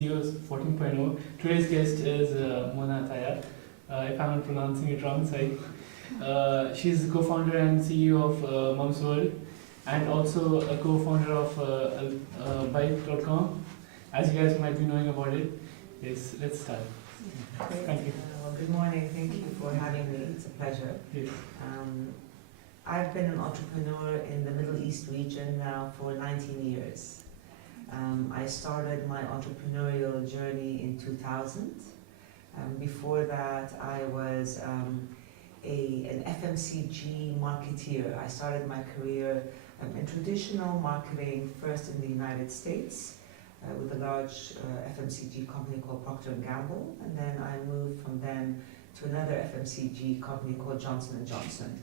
CEOs 14.0. Today's guest is Mona Taya. If I'm not pronouncing it wrong, sorry. She's the co-founder and CEO of Mums World, and also a co-founder of Bike.com. As you guys might be knowing about it, yes, let's start. Thank you. Well, good morning. Thank you for having me. It's a pleasure. Yes. I've been an entrepreneur in the Middle East region now for 19 years. I started my entrepreneurial journey in 2000. Before that, I was an FMCG marketeer. I started my career in traditional marketing, first in the United States with a large FMCG company called Procter & Gamble, and then I moved from them to another FMCG company called Johnson & Johnson.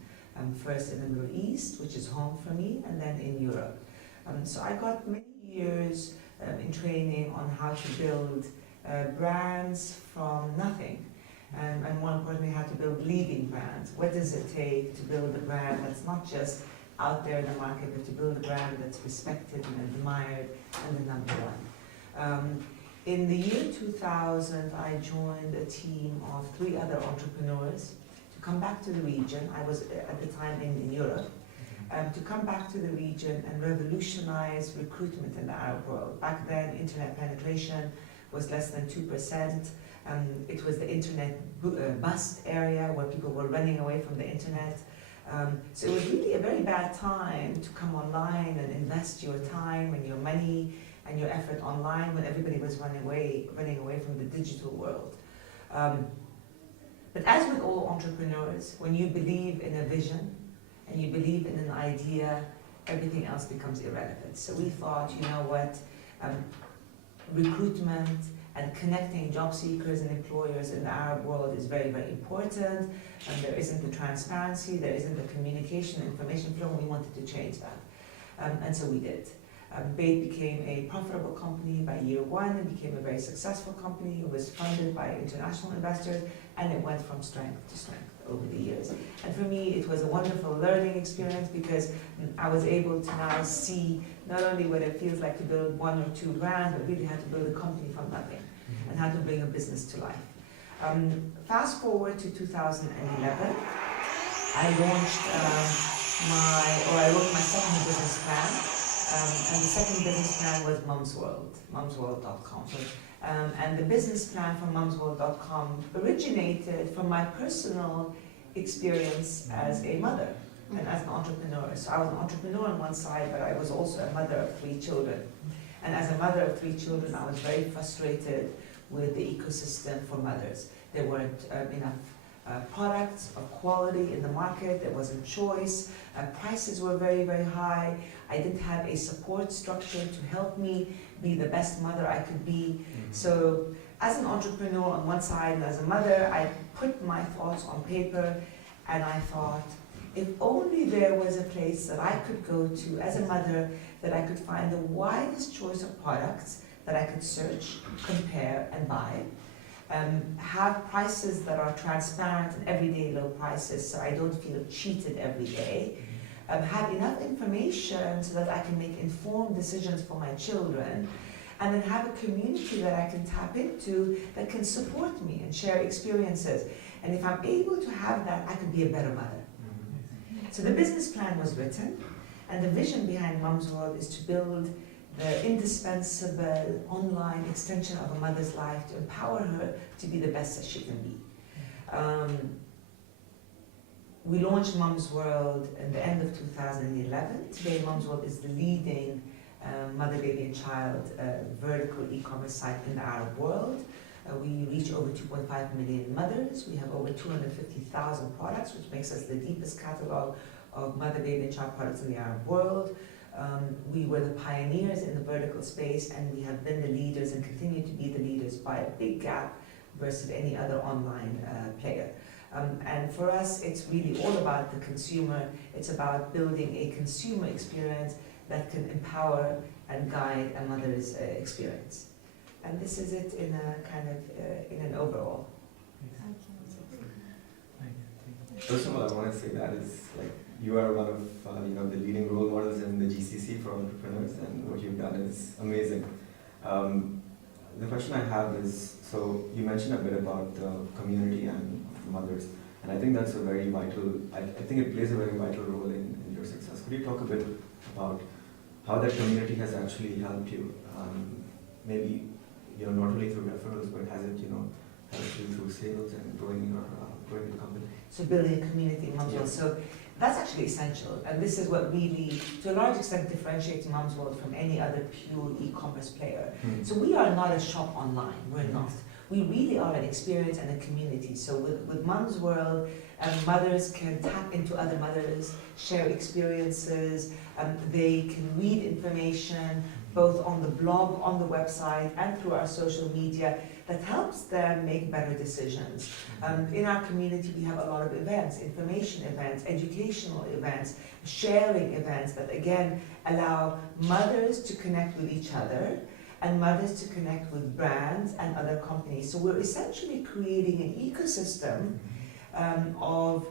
First in the Middle East, which is home for me, and then in Europe. So I got many years in training on how to build brands from nothing, and more importantly, how to build leading brands. What does it take to build a brand that's not just out there in the market, but to build a brand that's respected and admired and the number one? In the year 2000, I joined a team of 3 other entrepreneurs to come back to the region. I was at the time in Europe. To come back to the region and revolutionize recruitment in the Arab world. Back then, internet penetration was less than 2%. It was the internet bust area where people were running away from the internet. So it was really a very bad time to come online and invest your time and your money and your effort online when everybody was running away from the digital world. But as with all entrepreneurs, when you believe in a vision, and you believe in an idea, everything else becomes irrelevant. So we thought, you know what, recruitment and connecting job seekers and employers in the Arab world is very, very important, and there isn't the transparency, there isn't the communication, information flow, and we wanted to change that. And so we did. Bait became a profitable company by year 1, it became a very successful company, it was funded by international investors, and it went from strength to strength over the years. And for me, it was a wonderful learning experience because I was able to now see not only what it feels like to build 1 or 2 brands, but really how to build a company from nothing and how to bring a business to life. Fast forward to 2011, I wrote my second business plan. And the second business plan was Mums World, mumsworld.com. And the business plan for mumsworld.com originated from my personal experience as a mother and as an entrepreneur. So I was an entrepreneur on one side, but I was also a mother of 3 children. And as a mother of 3 children, I was very frustrated with the ecosystem for mothers. There weren't enough products of quality in the market, there wasn't choice, prices were very, very high. I didn't have a support structure to help me be the best mother I could be. So as an entrepreneur on one side and as a mother, I put my thoughts on paper and I thought, if only there was a place that I could go to as a mother, that I could find the widest choice of products that I could search, compare and buy. Have prices that are transparent and everyday low prices so I don't feel cheated every day. Have enough information so that I can make informed decisions for my children, and then have a community that I can tap into that can support me and share experiences. And if I'm able to have that, I can be a better mother. So the business plan was written, and the vision behind Mums World is to build the indispensable online extension of a mother's life to empower her to be the best that she can be. We launched Mums World at the end of 2011. Today, Mums World is the leading mother, baby, and child vertical e-commerce site in the Arab world. We reach over 2.5 million mothers. We have over 250,000 products, which makes us the deepest catalog of mother, baby, and child products in the Arab world. We were the pioneers in the vertical space, and we have been the leaders and continue to be the leaders by a big gap versus any other online player. And for us, it's really all about the consumer. It's about building a consumer experience that can empower and guide a mother's experience. And this is it in a kind of in an overall. First of all, I want to say that is like you are one of the leading role models in the GCC for entrepreneurs, and what you've done is amazing. the question I have is, so you mentioned a bit about the community and mothers, and I think that's a very vital, I think it plays a very vital role in your success. Could you talk a bit about how that community has actually helped you? Maybe, not only through referrals, but has it, helped you through sales and growing the company? So building a community in Mums World. Yes. So that's actually essential. And this is what really, to a large extent, differentiates Mums World from any other pure e-commerce player. So we are not a shop online. We're not. We really are an experience and a community. So with Mums World, mothers can tap into other mothers, share experiences, they can read information both on the blog, on the website, and through our social media that helps them make better decisions. In our community, we have a lot of events, information events, educational events, sharing events that again allow mothers to connect with each other and mothers to connect with brands and other companies. So we're essentially creating an ecosystem of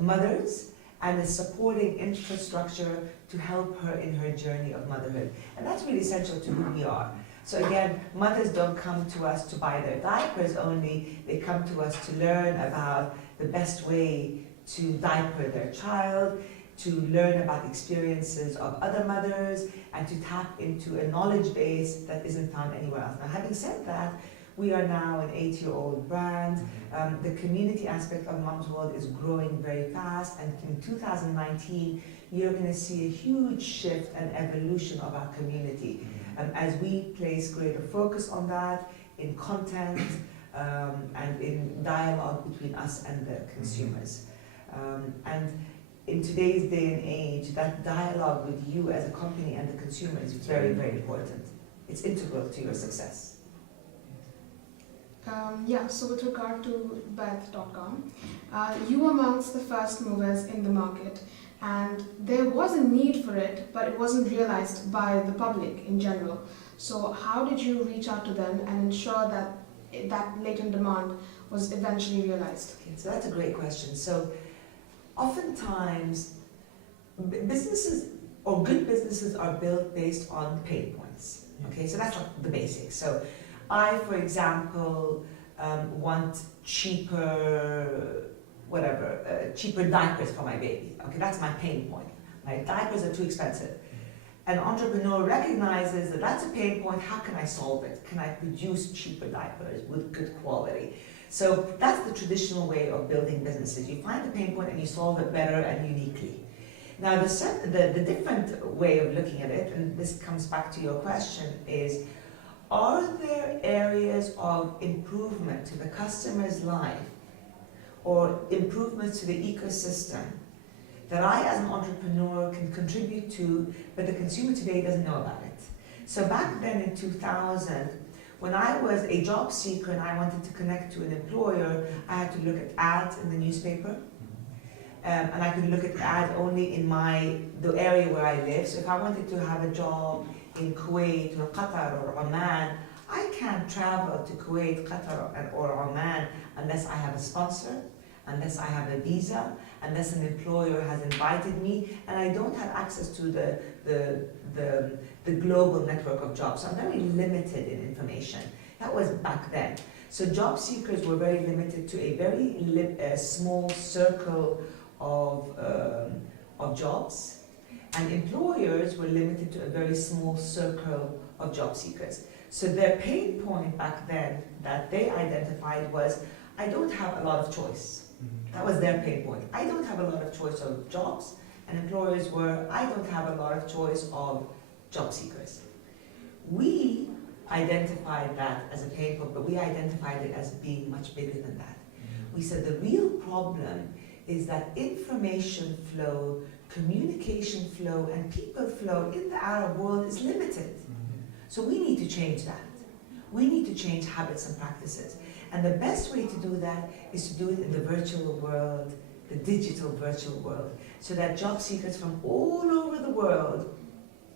mothers and a supporting infrastructure to help her in her journey of motherhood. And that's really essential to who we are. So again, mothers don't come to us to buy their diapers only, they come to us to learn about the best way to diaper their child, to learn about experiences of other mothers, and to tap into a knowledge base that isn't found anywhere else. Now, having said that, we are now an 8-year-old brand. The community aspect of Mums World is growing very fast, and in 2019, you're going to see a huge shift and evolution of our community. As we place greater focus on that in content and in dialogue between us and the consumers. And in today's day and age, that dialogue with you as a company and the consumer is very, very important. It's integral to your success. So with regard to Beth.com, you were amongst the first movers in the market, and there was a need for it, but it wasn't realized by the public in general. So how did you reach out to them and ensure that that latent demand was eventually realized? Okay, so that's a great question. So oftentimes, businesses or good businesses are built based on pain points. Okay, so that's like the basics. So I, for example, want cheaper diapers for my baby. Okay, that's my pain point. My diapers are too expensive. An entrepreneur recognizes that that's a pain point. How can I solve it? Can I produce cheaper diapers with good quality? So that's the traditional way of building businesses. You find the pain point and you solve it better and uniquely. Now, the different way of looking at it, and this comes back to your question, is are there areas of improvement to the customer's life or improvements to the ecosystem that I as an entrepreneur can contribute to, but the consumer today doesn't know about it? So back then in 2000, when I was a job seeker and I wanted to connect to an employer, I had to look at ads in the newspaper. And I could look at ads only in the area where I live. So if I wanted to have a job in Kuwait or Qatar or Oman, I can't travel to Kuwait, Qatar or Oman unless I have a sponsor, unless I have a visa, unless an employer has invited me, and I don't have access to the global network of jobs. So I'm very limited in information. That was back then. So job seekers were very limited to a very small circle of jobs, and employers were limited to a very small circle of job seekers. So their pain point back then that they identified was, I don't have a lot of choice. That was their pain point. I don't have a lot of choice of jobs, and employers were, I don't have a lot of choice of job seekers. We identified that as a pain point, but we identified it as being much bigger than that. We said the real problem is that information flow, communication flow, and people flow in the Arab world is limited. So we need to change that. We need to change habits and practices. And the best way to do that is to do it in the virtual world, the digital virtual world, so that job seekers from all over the world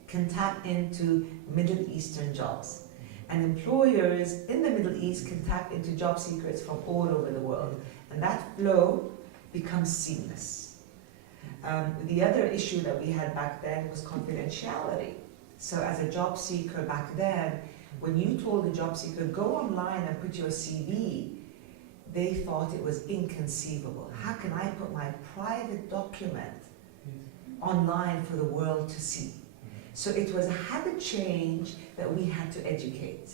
can tap into Middle Eastern jobs. And employers in the Middle East can tap into job seekers from all over the world. And that flow becomes seamless. The other issue that we had back then was confidentiality. So as a job seeker back then, When you told the job seeker, go online and put your CV, they thought it was inconceivable. How can I put my private document online for the world to see? So it was a habit change that we had to educate.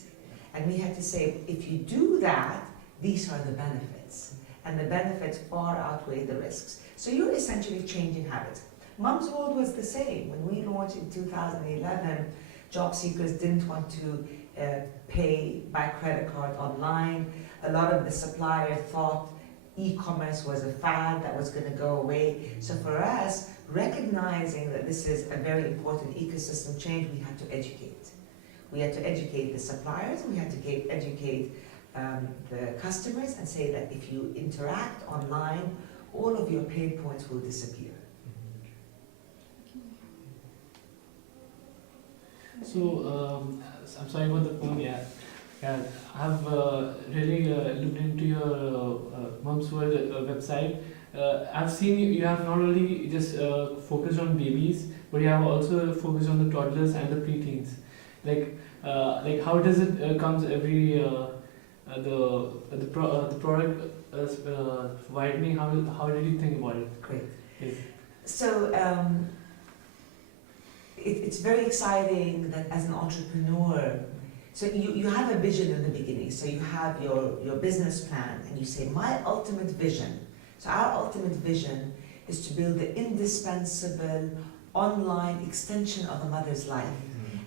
And we had to say, if you do that, these are the benefits. And the benefits far outweigh the risks. So you're essentially changing habits. Mum's World was the same. When we launched in 2011, job seekers didn't want to pay by credit card online. A lot of the suppliers thought e-commerce was a fad that was going to go away. So for us, recognizing that this is a very important ecosystem change, we had to educate. We had to educate the suppliers, and we had to educate the customers and say that if you interact online, all of your pain points will disappear. So, I'm sorry about the phone, yeah. I've really looked into your Mum's World website. I've seen you have not only just focused on babies, but you have also focused on the toddlers and the preteens. Like how does it comes every the product widening? How did you think about it? Great. Yes. So it's very exciting that as an entrepreneur, so you have a vision in the beginning. So you have your business plan and you say, my ultimate vision. So our ultimate vision is to build the indispensable online extension of a mother's life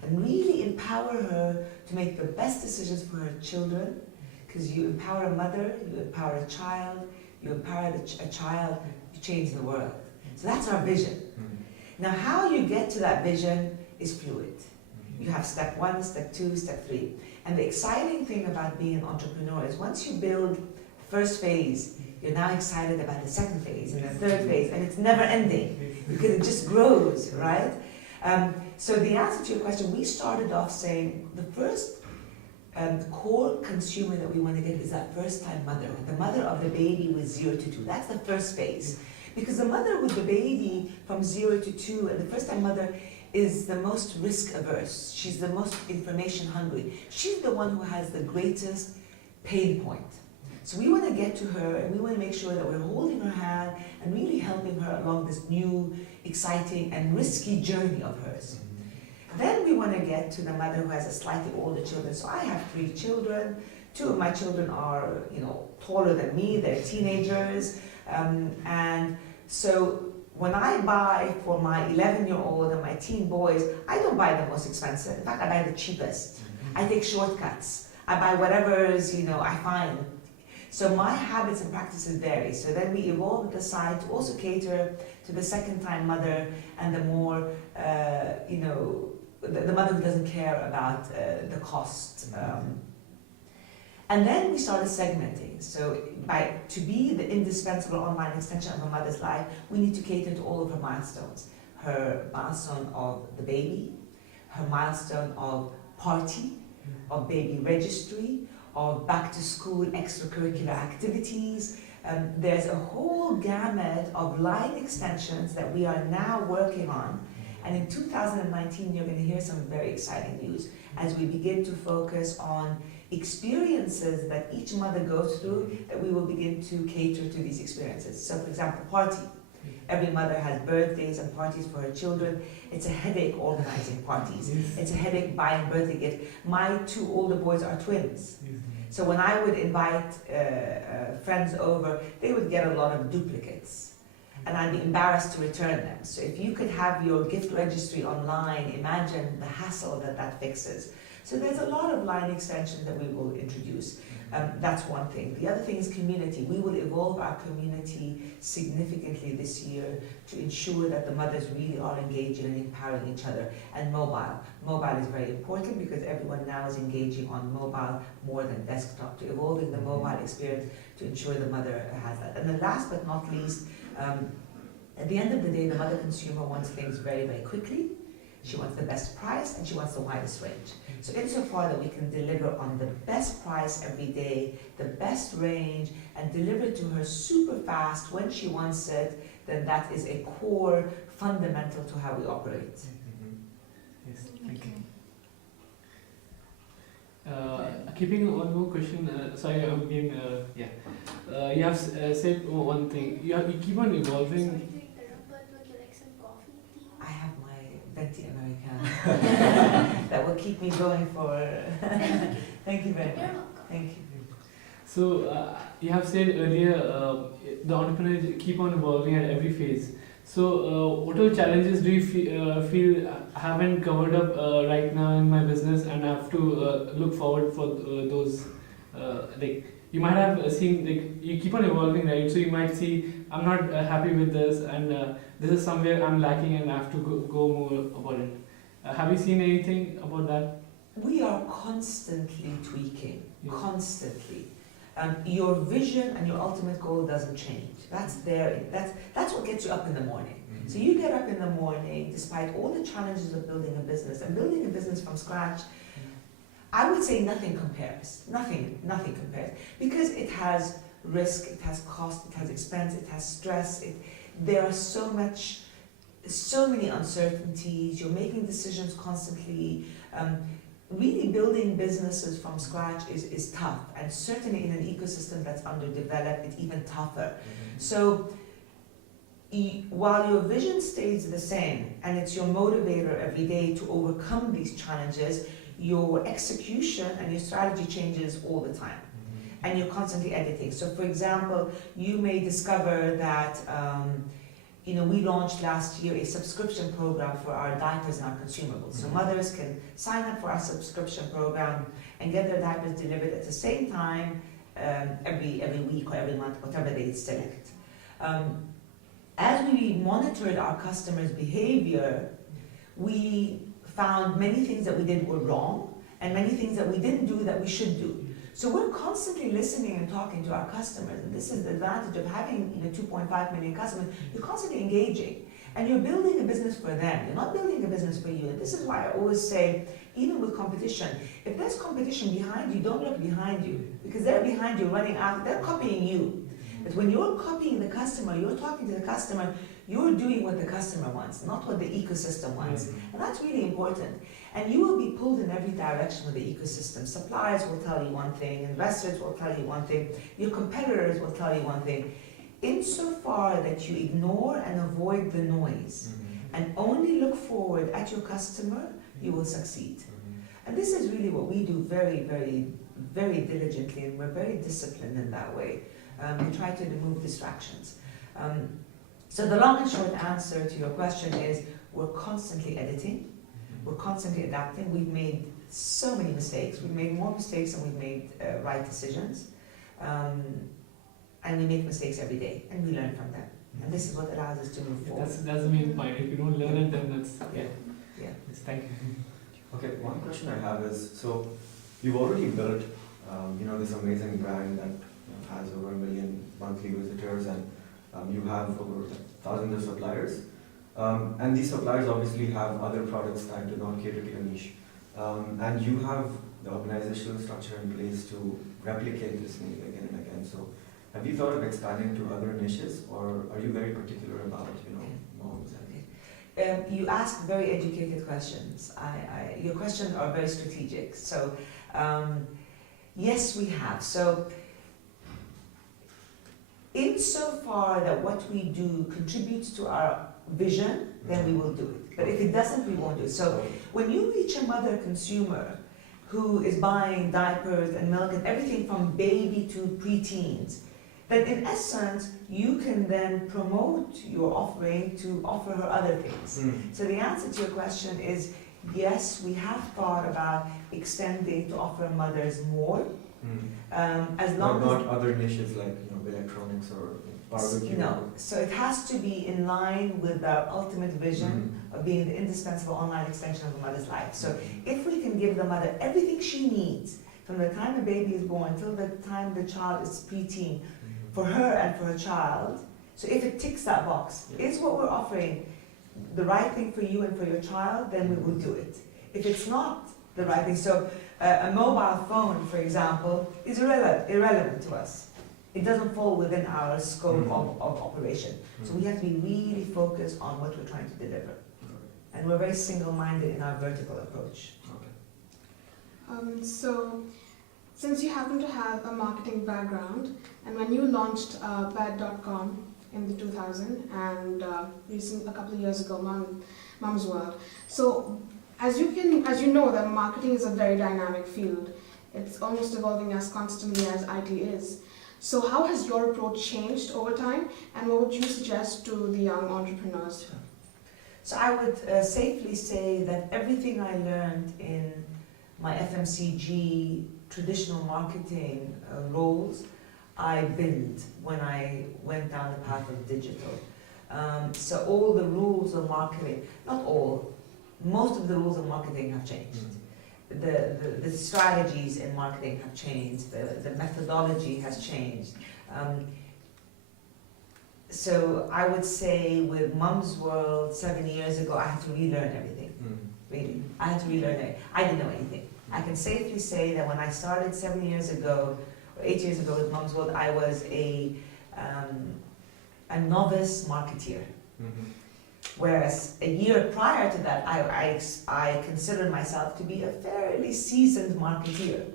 and really empower her to make the best decisions for her children, because you empower a mother, you empower a child, you empower a child, you change the world. So that's our vision. Now how you get to that vision is fluid. You have step 1, step 2, step 3. And the exciting thing about being an entrepreneur is once you build the first phase, you're now excited about the second phase and the third phase, and it's never ending because it just grows, right? So the answer to your question, we started off saying the first core consumer that we want to get is that first-time mother, the mother of the baby with 0 to 2. That's the first phase. Because the mother with the baby from 0 to 2, and the first-time mother is the most risk-averse. She's the most information-hungry. She's the one who has the greatest pain point. So we want to get to her, and we want to make sure that we're holding her hand and really helping her along this new, exciting, and risky journey of hers. Then we want to get to the mother who has a slightly older children. So I have 3 children. 2 of my children are, taller than me. They're teenagers. And so when I buy for my 11-year-old and my teen boys, I don't buy the most expensive. In fact, I buy the cheapest. I take shortcuts. I buy whatever's, I find. So my habits and practices vary. So then we evolved the site to also cater to the second-time mother and the more, the mother who doesn't care about the cost. And then we started segmenting. So to be the indispensable online extension of a mother's life, we need to cater to all of her milestones. Her milestone of the baby, her milestone of party, of baby registry, of back to school extracurricular activities. There's a whole gamut of line extensions that we are now working on. And in 2019, you're going to hear some very exciting news as we begin to focus on experiences that each mother goes through, that we will begin to cater to these experiences. So for example, party. Every mother has birthdays and parties for her children. It's a headache organizing parties. It's a headache buying birthday gifts. My 2 older boys are twins. So when I would invite friends over, they would get a lot of duplicates. And I'd be embarrassed to return them. So if you could have your gift registry online, imagine the hassle that fixes. So there's a lot of line extensions that we will introduce. That's one thing. The other thing is community. We will evolve our community significantly this year to ensure that the mothers really are engaging and empowering each other. And mobile. Mobile is very important because everyone now is engaging on mobile more than desktop, to evolving the mobile experience to ensure the mother has that. And then last but not least, at the end of the day, the mother consumer wants things very, very quickly. She wants the best price and she wants the widest range. So insofar that we can deliver on the best price every day, the best range, and deliver it to her super fast when she wants it, then that is a core fundamental to how we operate. Yes, thank you. Keeping one more question, sorry, I'm being, you have said one thing, you keep on evolving. Sorry to interrupt, but would you like some coffee, tea? I have my venti americano that will keep me going for. Thank you very You're much. welcome. Thank you. So you have said earlier, the entrepreneurs keep on evolving at every phase. So what are challenges do you feel haven't covered up right now in my business, and I have to look forward for those? Like you might have seen, like you keep on evolving, right? So you might see I'm not happy with this, and this is somewhere I'm lacking, and I have to go more about it. Have you seen anything about that? We are constantly tweaking, Yeah. constantly. Your vision and your ultimate goal doesn't change. That's there. That's what gets you up in the morning. So you get up in the morning, despite all the challenges of building a business, and building a business from scratch. I would say nothing compares. Nothing compares, because it has risk, it has cost, it has expense, it has stress. There are so many uncertainties. You're making decisions constantly. Really building businesses from scratch is tough, and certainly in an ecosystem that's underdeveloped, it's even tougher. So while your vision stays the same, and it's your motivator every day to overcome these challenges, your execution and your strategy changes all the time, and you're constantly editing. So for example, you may discover that we launched last year a subscription program for our diapers and our consumables. So mothers can sign up for our subscription program and get their diapers delivered at the same time every week or every month, whatever they select. As we monitored our customers' behavior, we found many things that we did were wrong and many things that we didn't do that we should do. So we're constantly listening and talking to our customers, and this is the advantage of having 2.5 million customers. You're constantly engaging, and you're building a business for them. You're not building a business for you. And this is why I always say, even with competition, if there's competition behind you, don't look behind you, because they're behind you running out, they're copying you. But when you're copying the customer, you're talking to the customer, you're doing what the customer wants, not what the ecosystem wants. And that's really important. And you will be pulled in every direction of the ecosystem. Suppliers will tell you one thing, investors will tell you one thing, your competitors will tell you one thing. Insofar that you ignore and avoid the noise and only look forward at your customer, you will succeed. And this is really what we do very, very, very diligently, and we're very disciplined in that way. We try to remove distractions. So the long and short answer to your question is we're constantly editing, we're constantly adapting. We've made so many mistakes. We've made more mistakes than we've made right decisions. And we make mistakes every day, and we learn from them. And this is what allows us to move forward. That's the main point. If you don't learn it, then that's Yeah. Yes, thank you. Okay, one question I have is, so you've already built, this amazing brand that has over 1 million monthly visitors, and you have over thousands of suppliers. And these suppliers obviously have other products that do not cater to your niche. And you have the organizational structure in place to replicate this need again and again. So have you thought of expanding to other niches, or are you very particular about, moms? You ask very educated questions. Your questions are very strategic. So, yes, we have. So, insofar that what we do contributes to our vision, then we will do it. But if it doesn't, we won't do it. So, when you reach a mother consumer who is buying diapers and milk and everything from baby to preteens, then in essence, you can then promote your offering to offer her other things. So the answer to your question is, yes, we have thought about extending to offer mothers more. As long not as other niches like electronics or barbecue. no, so it has to be in line with our ultimate vision of being the indispensable online extension of a mother's life. So if we can give the mother everything she needs from the time the baby is born till the time the child is preteen, for her and for her child, so if it ticks that box, is what we're offering the right thing for you and for your child, then we will do it. If it's not the right thing, so a mobile phone, for example, is irrelevant to us. It doesn't fall within our scope of operation. So we have to be really focused on what we're trying to deliver. And we're very single-minded in our vertical approach. So, since you happen to have a marketing background, and when you launched Bad.com in the 2000 and a couple of years ago, Mum's World. So, as you know, that marketing is a very dynamic field. It's almost evolving as constantly as IT is. So, how has your approach changed over time, and what would you suggest to the young entrepreneurs? So I would safely say that everything I learned in my FMCG traditional marketing roles, I built when I went down the path of digital. So all the rules of marketing, not all, most of the rules of marketing have changed. The strategies in marketing have changed, the methodology has changed. So I would say with Mum's World 7 years ago, I had to relearn everything. Really, I had to relearn it. I didn't know anything. I can safely say that when I started 7 years ago, or 8 years ago with Mum's World, I was a novice marketeer. Whereas a year prior to that, I considered myself to be a fairly seasoned marketeer.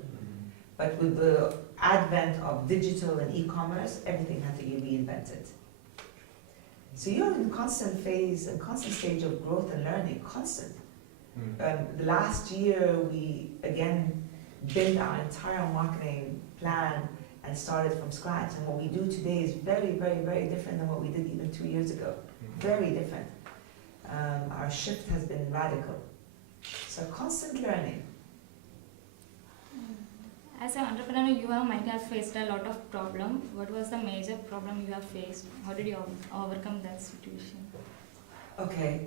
But with the advent of digital and e-commerce, everything had to be reinvented. So you're in constant phase, a constant stage of growth and learning, constant. The last year, we again built our entire marketing plan and started from scratch. And what we do today is very, very, very different than what we did even 2 years ago. Very different. Our shift has been radical. So constant learning. As an entrepreneur, you might have faced a lot of problems. What was the major problem you have faced? How did you overcome that situation? Okay,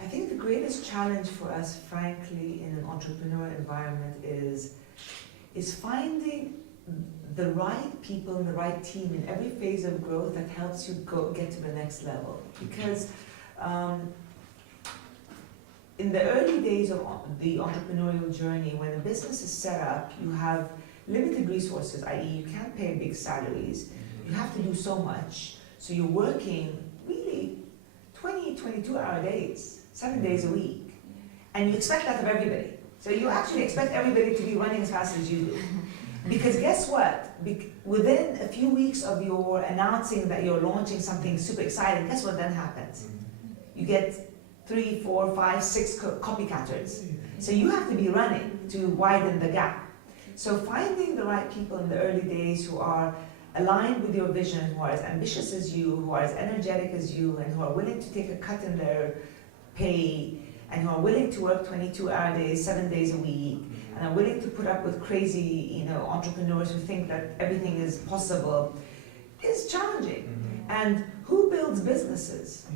I think the greatest challenge for us, frankly, in an entrepreneurial environment is finding the right people and the right team in every phase of growth that helps you get to the next level. Because in the early days of the entrepreneurial journey, when a business is set up, you have limited resources, i.e. you can't pay big salaries, you have to do so much, so you're working really 20, 22-hour days, 7 days a week, and you expect that of everybody. So you actually expect everybody to be running as fast as you do. Because guess what? Within a few weeks of your announcing that you're launching something super exciting, guess what then happens? You get 3, 4, 5, 6 copycatters. So you have to be running to widen the gap. So finding the right people in the early days who are aligned with your vision, who are as ambitious as you, who are as energetic as you, and who are willing to take a cut in their pay, and who are willing to work 22-hour days, 7 days a week, and are willing to put up with crazy, entrepreneurs who think that everything is possible, is challenging. And who builds businesses?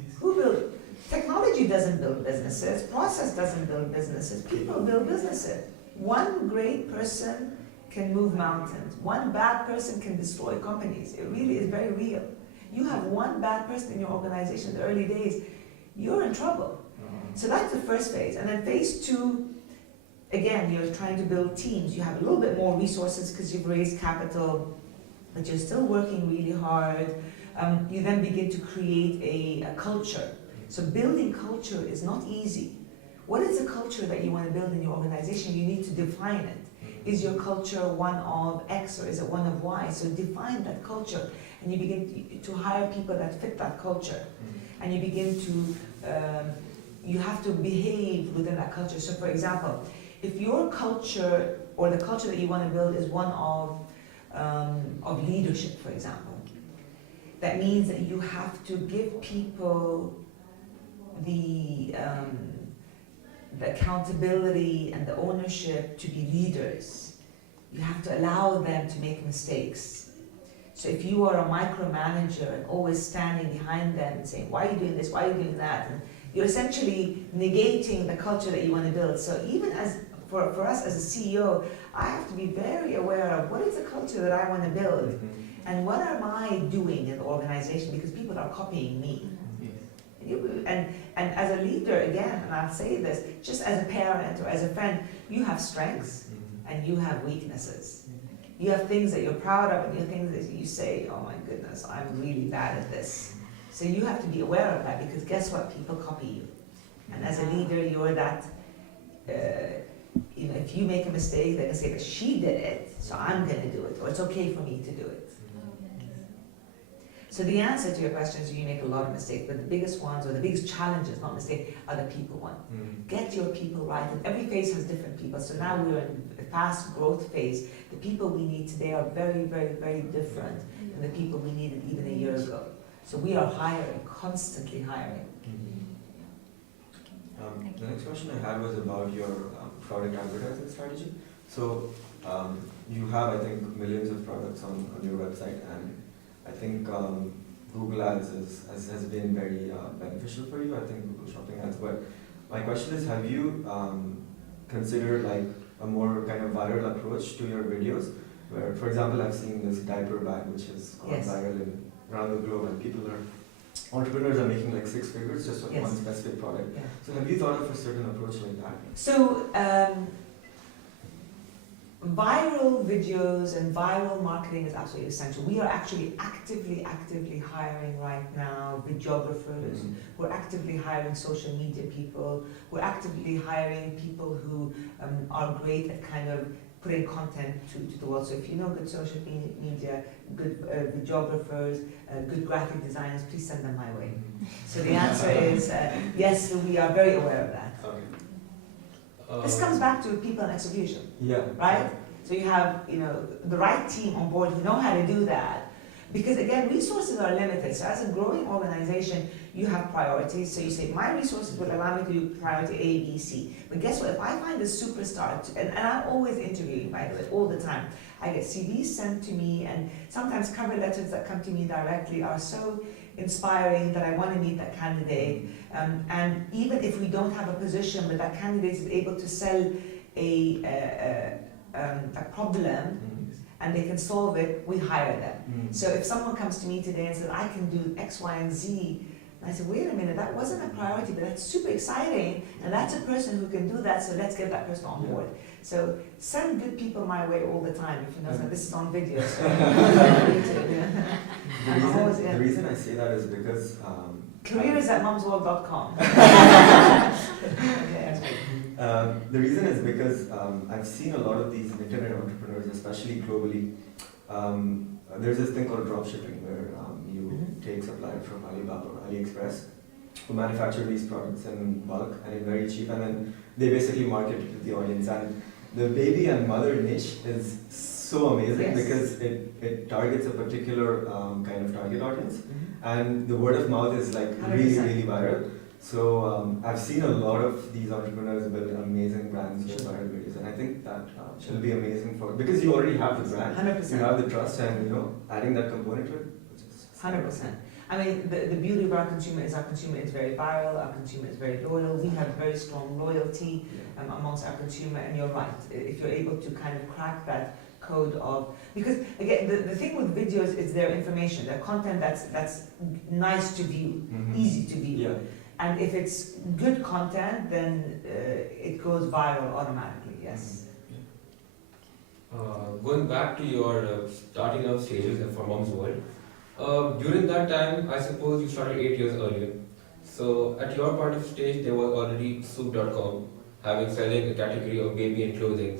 Technology doesn't build businesses, process doesn't build businesses, people build businesses. One great person can move mountains. One bad person can destroy companies. It really is very real. You have one bad person in your organization in the early days, you're in trouble. So that's the first phase. And then phase 2, again, you're trying to build teams. You have a little bit more resources because you've raised capital, but you're still working really hard. You then begin to create a culture. So building culture is not easy. What is the culture that you want to build in your organization? You need to define it. Is your culture one of X or is it one of Y? So define that culture, and you begin to hire people that fit that culture. And you begin to, you have to behave within that culture. So for example, if your culture or the culture that you want to build is one of leadership, for example, that means that you have to give people the accountability and the ownership to be leaders. You have to allow them to make mistakes. So if you are a micromanager and always standing behind them and saying, why are you doing this, why are you doing that? And you're essentially negating the culture that you want to build. So even for us as a CEO, I have to be very aware of what is the culture that I want to build and what am I doing in the organization, because people are copying me. And as a leader, again, and I'll say this, just as a parent or as a friend, you have strengths and you have weaknesses. You have things that you're proud of and you have things that you say, oh my goodness, I'm really bad at this. So you have to be aware of that, because guess what? People copy you. And as a leader, you're that, you know, if you make a mistake, they're gonna say, but she did it, so I'm gonna do it, or it's okay for me to do it. So the answer to your question is you make a lot of mistakes, but the biggest ones, or the biggest challenges, not mistakes, are the people one. Get your people right, and every phase has different people. So now we're in a fast growth phase. The people we need today are very, very, very different than the people we needed even a year ago. So we are hiring, constantly hiring. The next question I had was about your product advertising strategy. So you have, I think, millions of products on your website, and I think Google Ads has been very beneficial for you. I think Google Shopping Ads. But my question is, have you considered like a more kind of viral approach to your videos? Where, for example, I've seen this diaper bag which has gone Yes. viral around the globe, and entrepreneurs are making like 6 figures just on Yes. one specific product. Yeah. So have you thought of a certain approach like that? So, viral videos and viral marketing is absolutely essential. We are actually actively hiring right now videographers. We're actively hiring social media people. We're actively hiring people who are great at kind of putting content to the world. So if you know good social media, good videographers, good graphic designers, please send them my way. So the answer is yes, we are very aware of that. Okay. This comes back to people and execution, Yeah. right? So you have, you know, the right team on board who know how to do that. Because again, resources are limited. So as a growing organization, you have priorities. So you say, my resources will allow me to do priority A, B, C. But guess what? If I find a superstar, and I'm always interviewing, by the way, all the time. I get CVs sent to me, and sometimes cover letters that come to me directly are so inspiring that I want to meet that candidate. And even if we don't have a position, but that candidate is able to sell a problem and they can solve it, we hire them. So if someone comes to me today and says, I can do X, Y, and Z, and I said, wait a minute, that wasn't a priority, but that's super exciting, and that's a person who can do that, so let's get that person on board. So send good people my way all the time, if you know, so this is on video, so The reason I say that is because careers@mumsworld.com. the reason is because I've seen a lot of these internet entrepreneurs, especially globally. There's this thing called dropshipping, where you take supply from Alibaba or AliExpress, who manufacture these products in bulk and in very cheap, and then they basically market it to the audience. And the baby and mother niche is so amazing because it targets a particular kind of target audience, and the word of mouth is like really, really viral. So I've seen a lot of these entrepreneurs build amazing brands with viral videos, and I think that will be amazing for, because you already have the brand, 100%. you have the trust, and you know, adding that component to it. 100%. I mean, the beauty of our consumer is very viral, our consumer is very loyal. We have very strong loyalty amongst our consumer, and you're right. If you're able to kind of crack that code of, because again, the thing with videos is their information, their content that's nice to view, easy to view. Yeah. And if it's good content, then it goes viral automatically, yes. Going back to your starting out stages for Mom's World, during that time, I suppose you started 8 years earlier. So at your part of stage, there was already Souq.com selling a category of baby and clothing,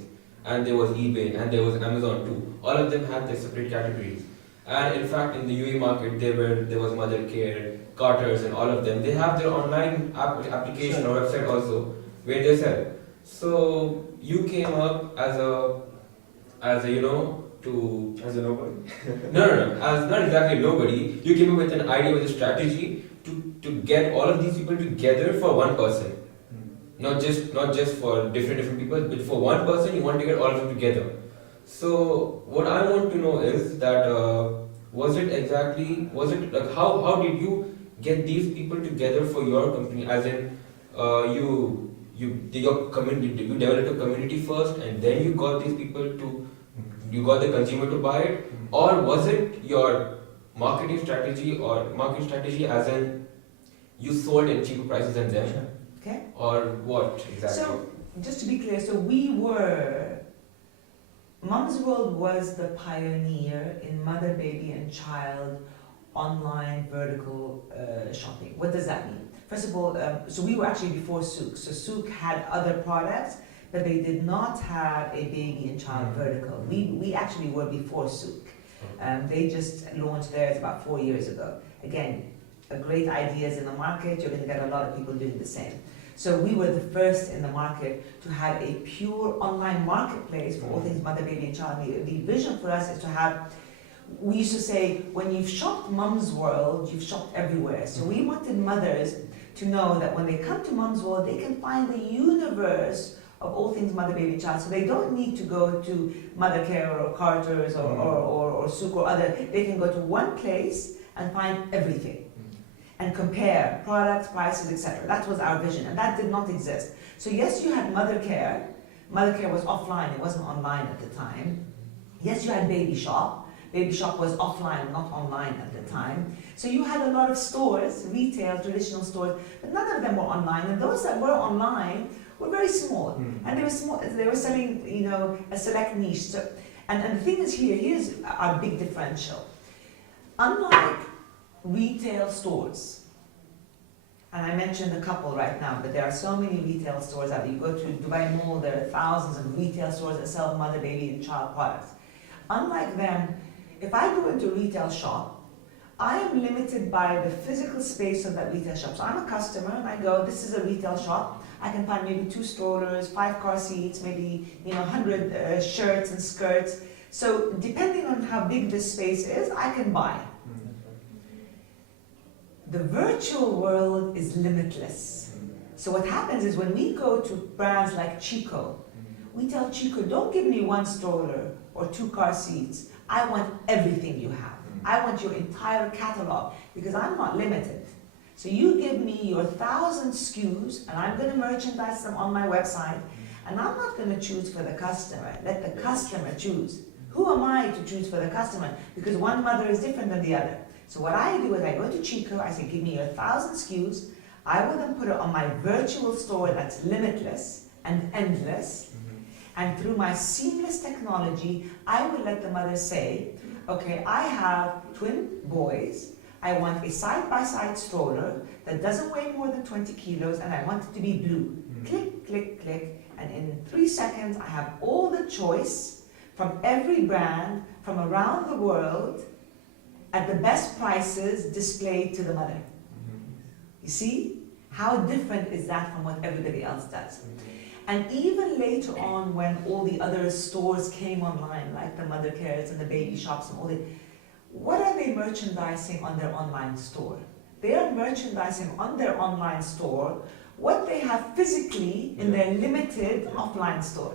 and there was eBay, and there was Amazon too. All of them had their separate categories. And in fact, in the UAE market, there was Mother Care, Carter's, and all of them. They have their online application or website also where they sell. So you came up as a As a nobody? No, as not exactly nobody. You came up with an idea, with a strategy to get all of these people together for one person. Not just for different people, but for one person, you want to get all of them together. So what I want to know is that how did you get these people together for your company? As in, you developed a community first, and then you got these people you got the consumer to buy it, or was it your marketing strategy as in you sold at cheaper prices than them? Sure. Okay. Or what exactly? So, just to be clear, Mum's World was the pioneer in mother, baby, and child online vertical shopping. What does that mean? First of all, so we were actually before Souq. So Souq had other products, but they did not have a baby and child vertical. We actually were before Souk. They just launched theirs about 4 years ago. Again, a great ideas in the market, you're going to get a lot of people doing the same. So we were the first in the market to have a pure online marketplace for all things mother, baby, and child. The vision for us is to have, we used to say, when you've shopped Mum's World, you've shopped everywhere. So we wanted mothers to know that when they come to Mum's World, they can find the universe of all things mother, baby, and child. So they don't need to go to Mother Care or Carter's or Souk or other. They can go to one place and find everything and compare products, prices, etc. That was our vision, and that did not exist. So yes, you had Mother Care. Mother Care was offline, it wasn't online at the time. Yes, you had Baby Shop. Baby Shop was offline, not online at the time. So you had a lot of stores, retail, traditional stores, but none of them were online. And those that were online were very small, and they were small. They were selling, you know, a select niche. So, and the thing is here's our big differential. Unlike retail stores, and I mentioned a couple right now, but there are so many retail stores out there. You go to Dubai Mall, there are thousands of retail stores that sell mother, baby, and child products. Unlike them, if I go into a retail shop, I am limited by the physical space of that retail shop. So I'm a customer and I go, this is a retail shop. I can find maybe 2 strollers, 5 car seats, maybe 100 shirts and skirts. So depending on how big this space is, I can buy. The virtual world is limitless. So what happens is when we go to brands like Chico, we tell Chico, don't give me 1 stroller or 2 car seats. I want everything you have. I want your entire catalog because I'm not limited. So you give me your 1,000 SKUs and I'm going to merchandise them on my website, and I'm not going to choose for the customer. Let the customer choose. Who am I to choose for the customer? Because one mother is different than the other. So what I do is I go to Chico, I say, give me your 1,000 SKUs. I will then put it on my virtual store that's limitless and endless. And through my seamless technology, I will let the mother say, okay, I have twin boys. I want a side-by-side stroller that doesn't weigh more than 20 kilos, and I want it to be blue. Click, click, click, and in 3 seconds, I have all the choice from every brand from around the world at the best prices displayed to the mother. You see? How different is that from what everybody else does? And even later on, when all the other stores came online, like the Mother Cares and the Baby Shops and all that, what are they merchandising on their online store? They are merchandising on their online store what they have physically in their limited offline store.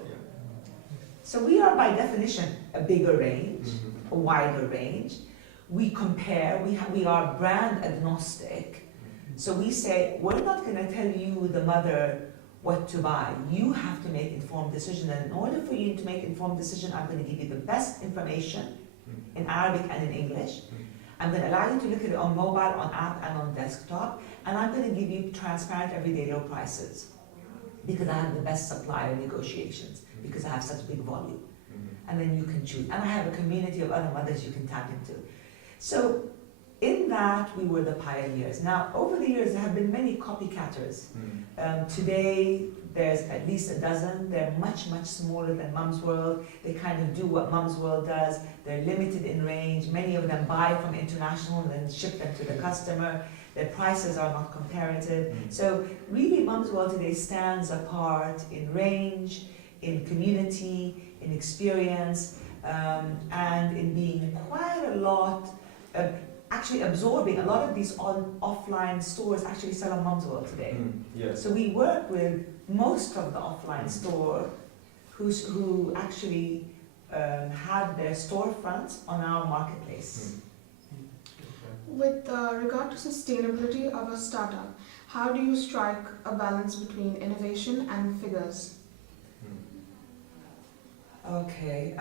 So we are by definition a bigger range, a wider range. We compare, we are brand agnostic. So we say, we're not going to tell you, the mother, what to buy. You have to make informed decision, and in order for you to make informed decision, I'm going to give you the best information in Arabic and in English. I'm going to allow you to look at it on mobile, on app, and on desktop, and I'm going to give you transparent everyday low prices because I have the best supplier negotiations, because I have such big volume. And then you can choose. And I have a community of other mothers you can tap into. So in that, we were the pioneers. Now, over the years, there have been many copycatters. Today, there's at least a dozen. They're much, much smaller than Mum's World. They kind of do what Mum's World does. They're limited in range. Many of them buy from international and then ship them to the customer. Their prices are not comparative. So really, Mum's World today stands apart in range, in community, in experience, and in being quite a lot, actually absorbing a lot of these offline stores actually sell on Mum's World today. So we work with most of the offline store who actually have their storefronts on our marketplace. With regard to sustainability of a startup, how do you strike a balance between innovation and figures? Okay,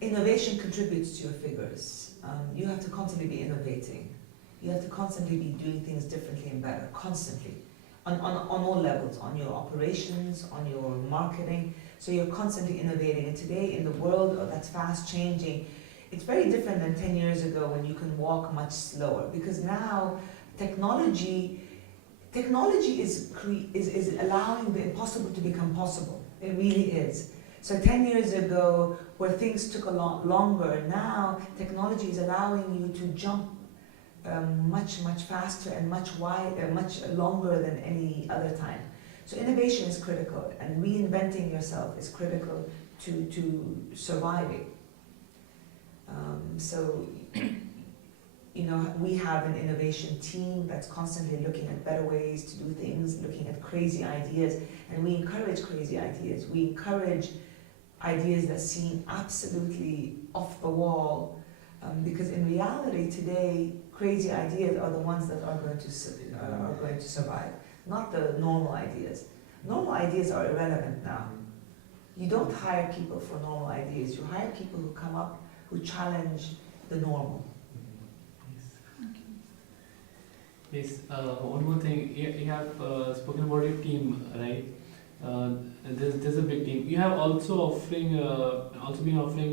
innovation contributes to your figures. You have to constantly be innovating. You have to constantly be doing things differently and better, constantly, on all levels, on your operations, on your marketing. So you're constantly innovating. And today, in the world that's fast changing, it's very different than 10 years ago when you can walk much slower, because now technology technology is allowing the impossible to become possible. It really is. So 10 years ago, where things took a lot longer, now technology is allowing you to jump much faster and much longer than any other time. So innovation is critical, and reinventing yourself is critical to surviving. So, you know, we have an innovation team that's constantly looking at better ways to do things, looking at crazy ideas, and we encourage crazy ideas. We encourage ideas that seem absolutely off the wall, because in reality today, crazy ideas are the ones that are going to survive, not the normal ideas. Normal ideas are irrelevant now. You don't hire people for normal ideas. You hire people who come up, who challenge the normal. Yes, one more thing. You have spoken about your team, right? There's a big team. You have also been offering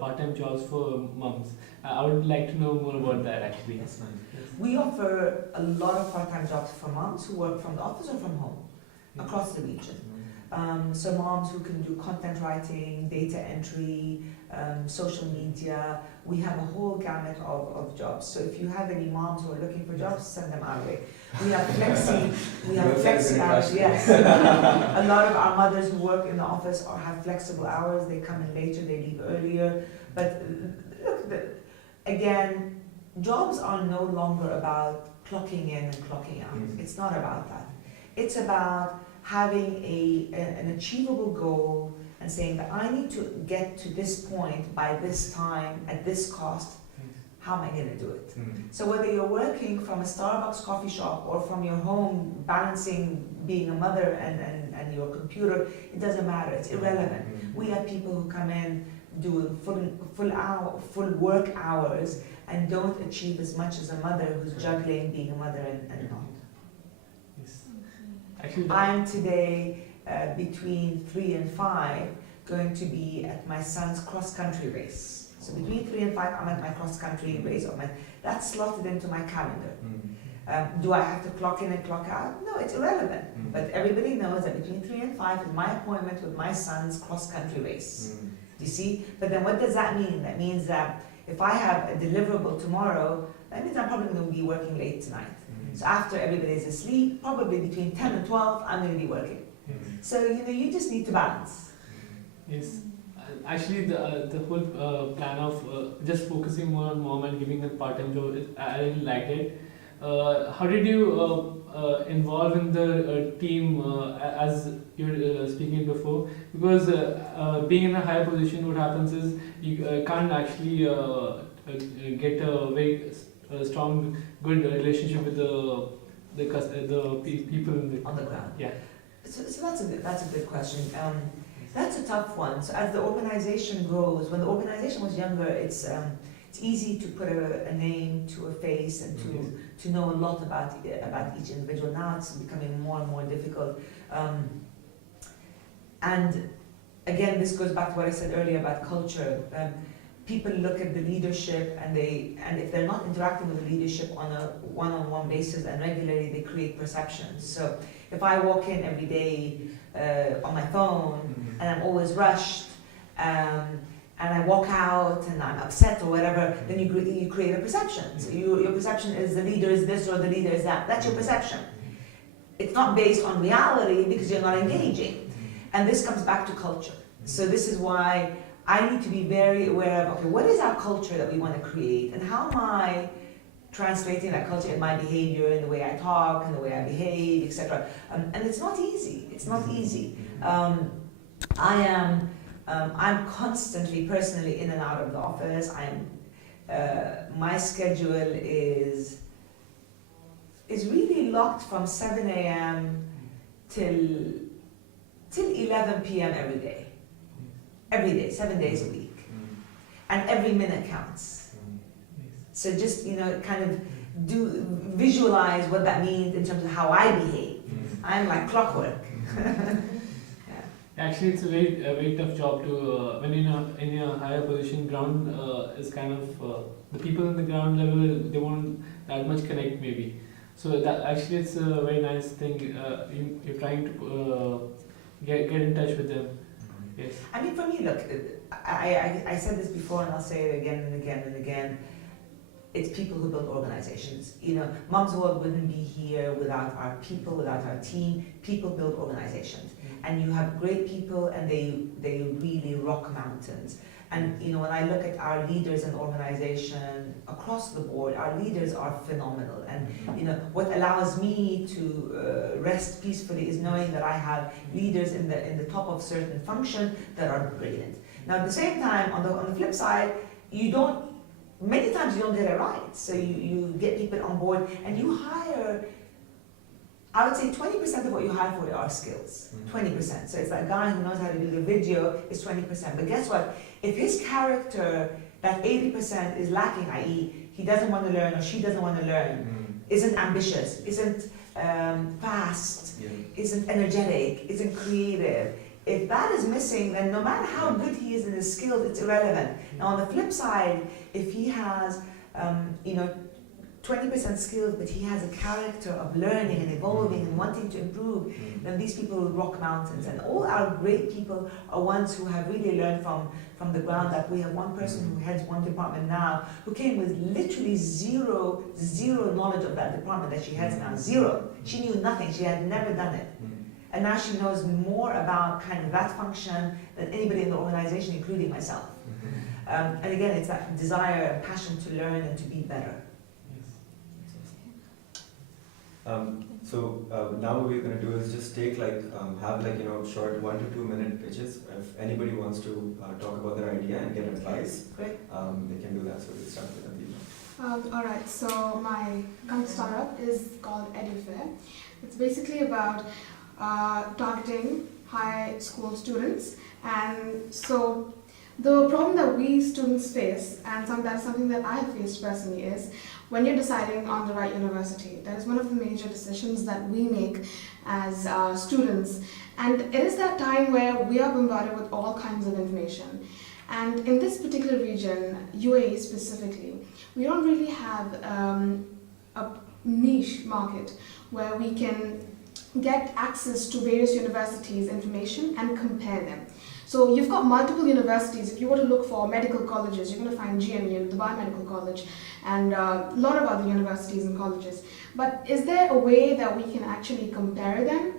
part-time jobs for moms. I would like to know more about that actually. That's nice. We offer a lot of part-time jobs for moms who work from the office or from home, across the region. So moms who can do content writing, data entry, social media. We have a whole gamut of jobs. So if you have any moms who are looking for jobs, send them our way. We have flexi hours, yes. A lot of our mothers who work in the office or have flexible hours. They come in later, they leave earlier. But look, again, jobs are no longer about clocking in and clocking out. It's not about that. It's about having an achievable goal and saying that I need to get to this point by this time at this cost. How am I going to do it? So whether you're working from a Starbucks coffee shop or from your home, balancing being a mother and your computer, it doesn't matter. It's irrelevant. We have people who come in, do full work hours, and don't achieve as much as a mother who's juggling being a mother and not. Yes. Actually, I'm today between 3 and 5 going to be at my son's cross-country race. So between 3 and 5, I'm at my cross-country race. That's slotted into my calendar. Do I have to clock in and clock out? No, it's irrelevant. But everybody knows that between 3 and 5 is my appointment with my son's cross-country race. Do you see? But then what does that mean? That means that if I have a deliverable tomorrow, that means I'm probably going to be working late tonight. So after everybody's asleep, probably between 10 and 12, I'm going to be working. So, you know, you just need to balance. yes. Actually, the whole plan of just focusing more on mom and giving a part-time job, I really liked it. How did you involve in the team as you were speaking before? Because being in a higher position, what happens is you can't actually get a very strong, good relationship with the people in the On the ground. Yeah. So that's a good question. That's a tough one. So as the organization grows, when the organization was younger, it's easy to put a name to a face and to know a lot about each individual. Now it's becoming more and more difficult. And again, this goes back to what I said earlier about culture. People look at the leadership and if they're not interacting with the leadership on a one-on-one basis and regularly, they create perceptions. So if I walk in every day on my phone and I'm always rushed and I walk out and I'm upset or whatever, then you create a perception. So your perception is the leader is this or the leader is that. That's your perception. It's not based on reality because you're not engaging. And this comes back to culture. So this is why I need to be very aware of, okay, what is our culture that we want to create, and how am I translating that culture in my behavior, in the way I talk, in the way I behave, etc. And it's not easy. It's not easy. I'm constantly, personally, in and out of the office. My schedule is really locked from 7 a.m. till 11 p.m. every day. Every day, 7 days a week. And every minute counts. So just, kind of visualize what that means in terms of how I behave. I'm like clockwork. Actually, it's a very tough job to when in a higher position. Ground is kind of the people in the ground level, they won't that much connect maybe. So that actually it's a very nice thing. You're trying to get in touch with them. Yes. I mean, for me, look, I said this before and I'll say it again and again and again. It's people who build organizations. You know, Moms World wouldn't be here without our people, without our team. People build organizations. And you have great people and they really rock mountains. And you know, when I look at our leaders in organization across the board, our leaders are phenomenal. And you know, what allows me to rest peacefully is knowing that I have leaders in the top of certain function that are brilliant. Now, at the same time, on the flip side, many times you don't get it right. So you get people on board and you hire. I would say 20% of what you hire for are skills. 20%. So it's like a guy who knows how to do the video is 20%. But guess what? If his character, that 80% is lacking, i.e., he doesn't want to learn or she doesn't want to learn, isn't ambitious, isn't fast, isn't energetic, isn't creative. If that is missing, then no matter how good he is in his skills, it's irrelevant. Now, on the flip side, if he has, 20% skills, but he has a character of learning and evolving and wanting to improve, then these people will rock mountains. And all our great people are ones who have really learned from the ground up. We have one person who heads one department now who came with literally zero knowledge of that department that she heads now. Zero. She knew nothing. She had never done it. And now she knows more about kind of that function than anybody in the organization, including myself. And again, it's that desire and passion to learn and to be better. Now what we're going to do is just take have short 1 to 2 minute pitches. If anybody wants to talk about their idea and get advice, Great. They can do that. So we'll start with Aviva. All right, so my current startup is called EduFair. It's basically about targeting high school students. And so the problem that we students face, and that's something that I have faced personally, is when you're deciding on the right university. That is one of the major decisions that we make as students. And it is that time where we are bombarded with all kinds of information. And in this particular region, UAE specifically, we don't really have a niche market where we can get access to various universities' information and compare them. So you've got multiple universities. If you were to look for medical colleges, you're going to find GMU, Dubai Medical College, and a lot of other universities and colleges. But is there a way that we can actually compare them?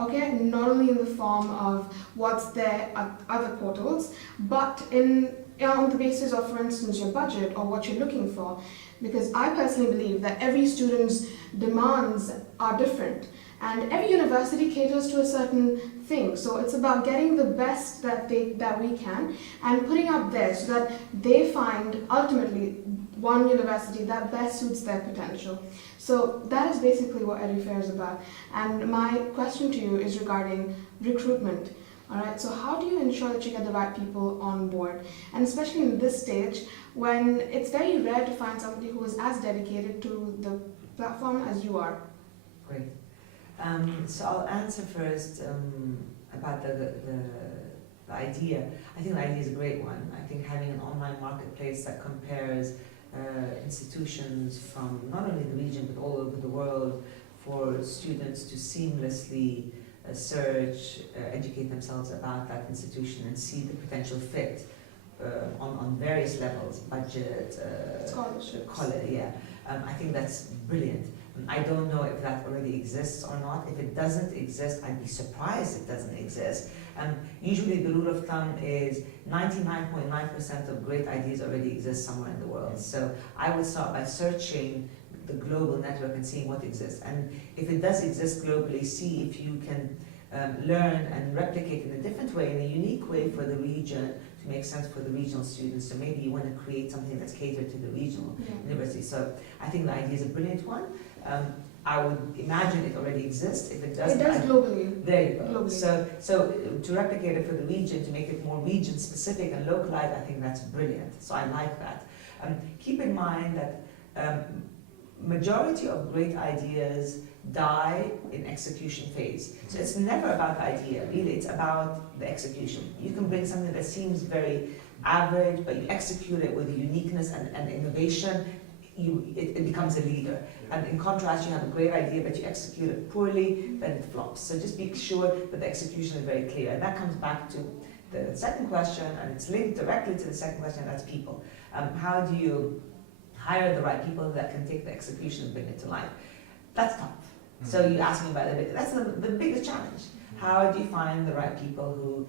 Okay, not only in the form of what's there at other portals, but on the basis of, for instance, your budget or what you're looking for. Because I personally believe that every student's demands are different. And every university caters to a certain thing. So it's about getting the best that we can and putting up there so that they find ultimately one university that best suits their potential. So that is basically what EduFair is about. And my question to you is regarding recruitment. All right, so how do you ensure that you get the right people on board? And especially in this stage when it's very rare to find somebody who is as dedicated to the platform as you are. Great. So I'll answer first about the idea. I think the idea is a great one. I think having an online marketplace that compares institutions from not only the region but all over the world for students to seamlessly search, educate themselves about that institution and see the potential fit on various levels, budget, Scholarships. I think that's brilliant. I don't know if that already exists or not. If it doesn't exist, I'd be surprised it doesn't exist. Usually the rule of thumb is 99.9% of great ideas already exist somewhere in the world. So I would start by searching the global network and seeing what exists. And if it does exist globally, see if you can learn and replicate in a different way, in a unique way for the region, to make sense for the regional students. So maybe you want to create something that's catered to the regional university. So I think the idea is a brilliant one. I would imagine it already exists. If it doesn't, it does globally. There you go. Globally. So to replicate it for the region, to make it more region specific and localized, I think that's brilliant. So I like that. Keep in mind that majority of great ideas die in execution phase. So it's never about the idea, really, it's about the execution. You can bring something that seems very average, but you execute it with uniqueness and innovation. it becomes a leader. And in contrast, you have a great idea, but you execute it poorly, then it flops. So just be sure that the execution is very clear. And that comes back to the second question, and it's linked directly to the second question, and that's people. How do you hire the right people that can take the execution and bring it to life? That's tough. So you asked me about it. That's the biggest challenge. How do you find the right people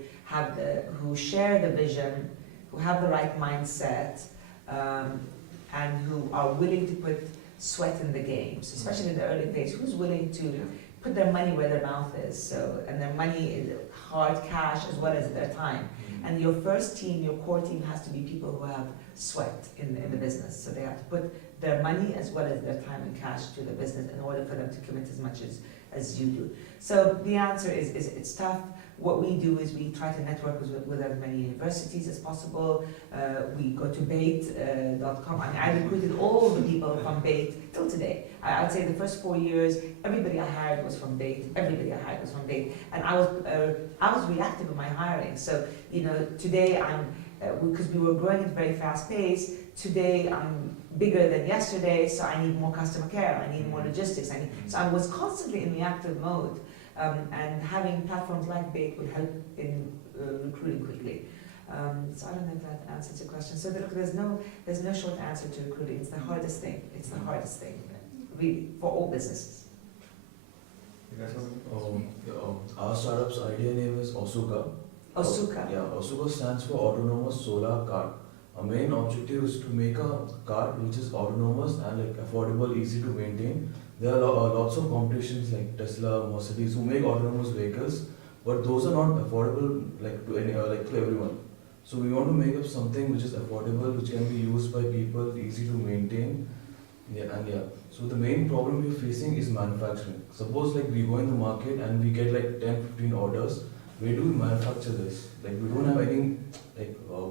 who share the vision, who have the right mindset, and who are willing to put sweat in the games, especially in the early phase? Who's willing to put their money where their mouth is? So, and their money is hard cash as well as their time. And your first team, your core team, has to be people who have sweat in the business. So they have to put their money as well as their time and cash to the business in order for them to commit as much as you do. So the answer is it's tough. What we do is we try to network with as many universities as possible. We go to bait.com. I recruited all the people from Bait till today. I'd say the first 4 years, everybody I hired was from Bait. Everybody I hired was from Bait, and I was reactive in my hiring. So today because we were growing at a very fast pace. Today I'm bigger than yesterday, so I need more customer care. I need more logistics. So I was constantly in reactive mode. And having platforms like Bait would help in recruiting quickly. So I don't know if that answers your question. So there's no short answer to recruiting. It's the hardest thing. It's the hardest thing, really, for all businesses. You guys want Our startup's idea name is Osuka. Osuka. Yeah, Osuka stands for Autonomous Solar Cart. Our main objective is to make a cart which is autonomous and affordable, easy to maintain. There are lots of competitions like Tesla, Mercedes who make autonomous vehicles, but those are not affordable to everyone. So we want to make up something which is affordable, which can be used by people, easy to maintain. So the main problem we're facing is manufacturing. Suppose we go in the market and we get 10-15 orders. Where do we manufacture this? We don't have any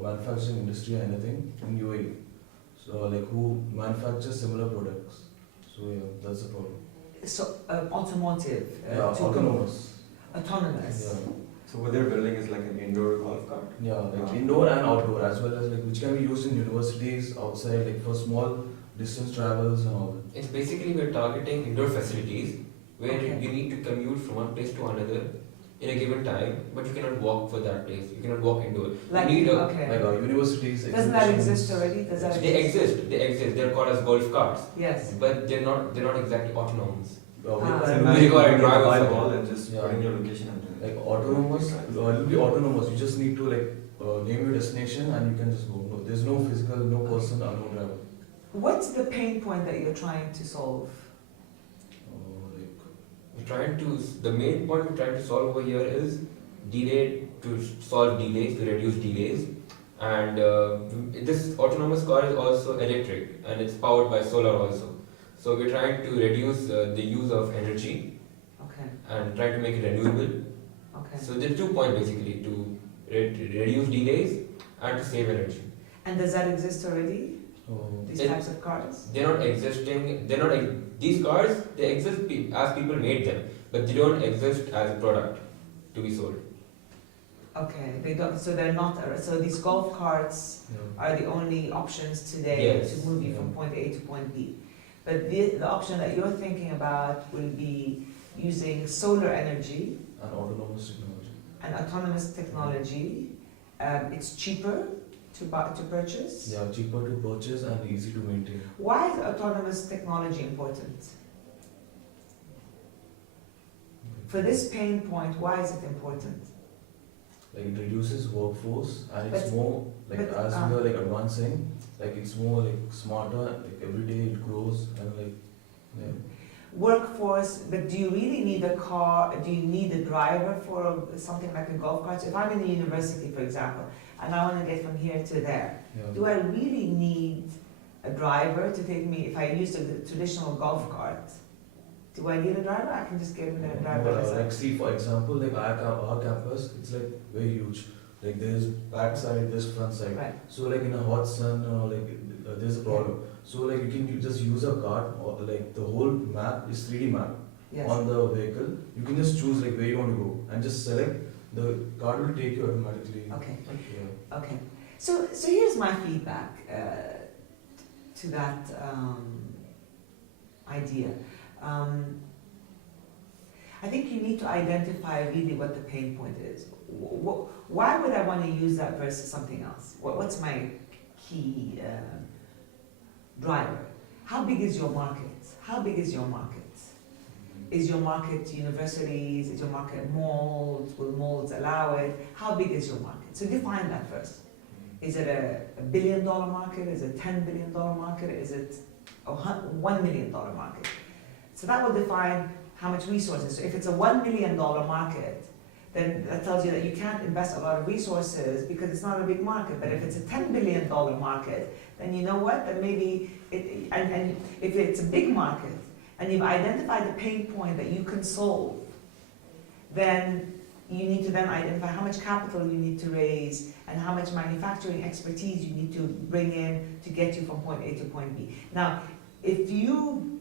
manufacturing industry or anything in UAE. So who manufactures similar products? So that's the problem. So automotive. Autonomous. Autonomous. Yeah. So what they're building is like an indoor golf cart? Yeah, indoor and outdoor, as well as which can be used in universities, outside, for small distance travels and all that. It's basically we're targeting indoor facilities where you need to commute from one place to another in a given time, but you cannot walk for that place. You cannot walk indoor. Universities. Doesn't that exist already? They exist. They're called as golf carts. Yes. But they're not exactly autonomous. So you require a driver buy for a ball that. and just put in your location and Autonomous, it will be autonomous. You just need to name your destination and you can just go. No, there's no physical, no person, or no driver. What's the pain point that you're trying to solve? The main point we're trying to solve over here is solve delays, to reduce delays. And this autonomous car is also electric and it's powered by solar also. So we're trying to reduce the use of energy and try to make it renewable. So there are 2 points basically, to reduce delays and to save energy. And does that exist already? These types of cars? They're not existing. These cars, they exist as people made them, but they don't exist as a product to be sold. Okay, they don't. So they're not. So these golf carts are the only options today to move you from point A to point B. But the option that you're thinking about will be using solar energy and autonomous technology. It's cheaper to purchase. Yeah, cheaper to purchase and easy to maintain. Why is autonomous technology important? For this pain point, why is it important? It reduces workforce and it's more as we are advancing, it's more smarter. Every day it grows and Workforce, but do you really need a car? Do you need a driver for something like a golf cart? So if I'm in the university, for example, and I want to get from here to there, do I really need a driver to take me? If I use the traditional golf cart, do I need a driver? I can just get in there and drive by myself. See, for example, our campus, it's very huge. There's back side, there's front side. Right. So in a hot sun, there's a problem. So you can just use a card, or the whole map is 3D map on the vehicle. You can just choose where you want to go and just select. The card will take you automatically. Okay. So here's my feedback to that idea. I think you need to identify really what the pain point is. Why would I want to use that versus something else? What's my key driver? How big is your market? How big is your market? Is your market universities? Is your market malls? Will malls allow it? How big is your market? So define that first. Is it a $1 billion market? Is it a $10 billion market? Is it a $1 million market? So that will define how much resources. So if it's a $1 million market, then that tells you that you can't invest a lot of resources because it's not a big market. But if it's a $10 billion market, then you know what? Then maybe, and if it's a big market, and you've identified the pain point that you can solve, then you need to then identify how much capital you need to raise and how much manufacturing expertise you need to bring in to get you from point A to point B. Now, if you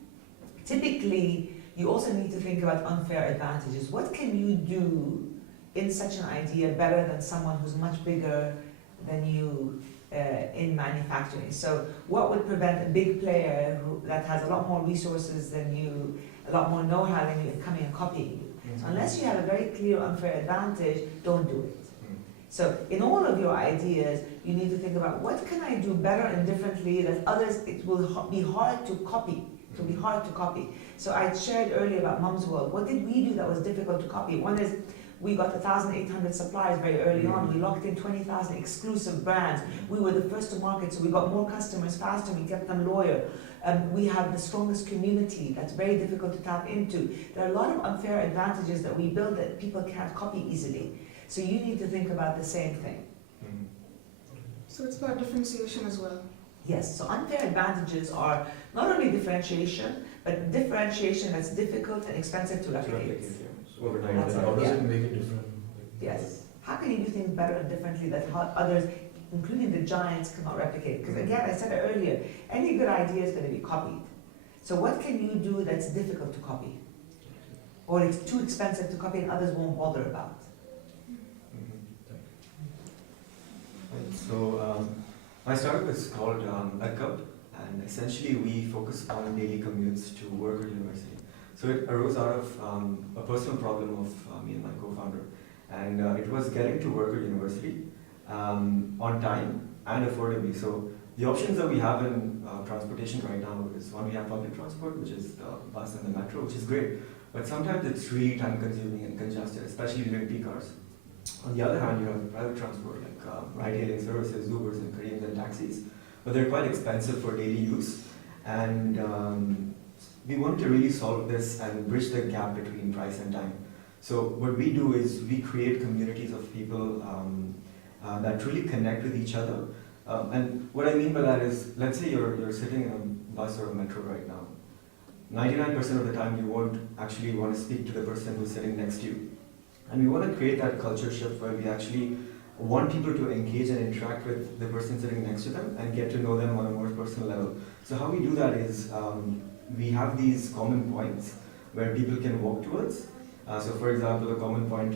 typically, you also need to think about unfair advantages. What can you do in such an idea better than someone who's much bigger than you in manufacturing? So what would prevent a big player that has a lot more resources than you, a lot more know-how than you, coming and copying you? So unless you have a very clear unfair advantage, don't do it. So in all of your ideas, you need to think about what can I do better and differently that others, it will be hard to copy. It will be hard to copy. So I shared earlier about Mum's World. What did we do that was difficult to copy? One is we got 1,800 suppliers very early on. We locked in 20,000 exclusive brands. We were the first to market, so we got more customers faster. We kept them loyal. We have the strongest community that's very difficult to tap into. There are a lot of unfair advantages that we build that people can't copy easily. So you need to think about the same thing. So it's about differentiation as well. Yes, so unfair advantages are not only differentiation, but differentiation that's difficult and expensive to replicate. Overnight. That's How does Yeah. it make it different? Yes. How can you do things better and differently that how others, including the giants, cannot replicate? Because again, I said it earlier, any good idea is going to be copied. So what can you do that's difficult to copy? Or it's too expensive to copy and others won't bother about? So my startup is called AdCup, and essentially we focus on daily commutes to work or university. So it arose out of a personal problem of me and my co-founder, and it was getting to work or university on time and affordably. So the options that we have in transportation right now is one, we have public transport, which is the bus and the metro, which is great, but sometimes it's really time consuming and congested, especially during peak hours. On the other hand, you have private transport like ride-hailing services, Ubers and Careens and taxis, but they're quite expensive for daily use. And we want to really solve this and bridge the gap between price and time. So what we do is we create communities of people that truly connect with each other. And what I mean by that is, let's say you're sitting in a bus or a metro right now. 99% of the time you won't actually want to speak to the person who's sitting next to you. And we want to create that culture shift where we actually want people to engage and interact with the person sitting next to them and get to know them on a more personal level. So how we do that is we have these common points where people can walk towards. So for example, a common point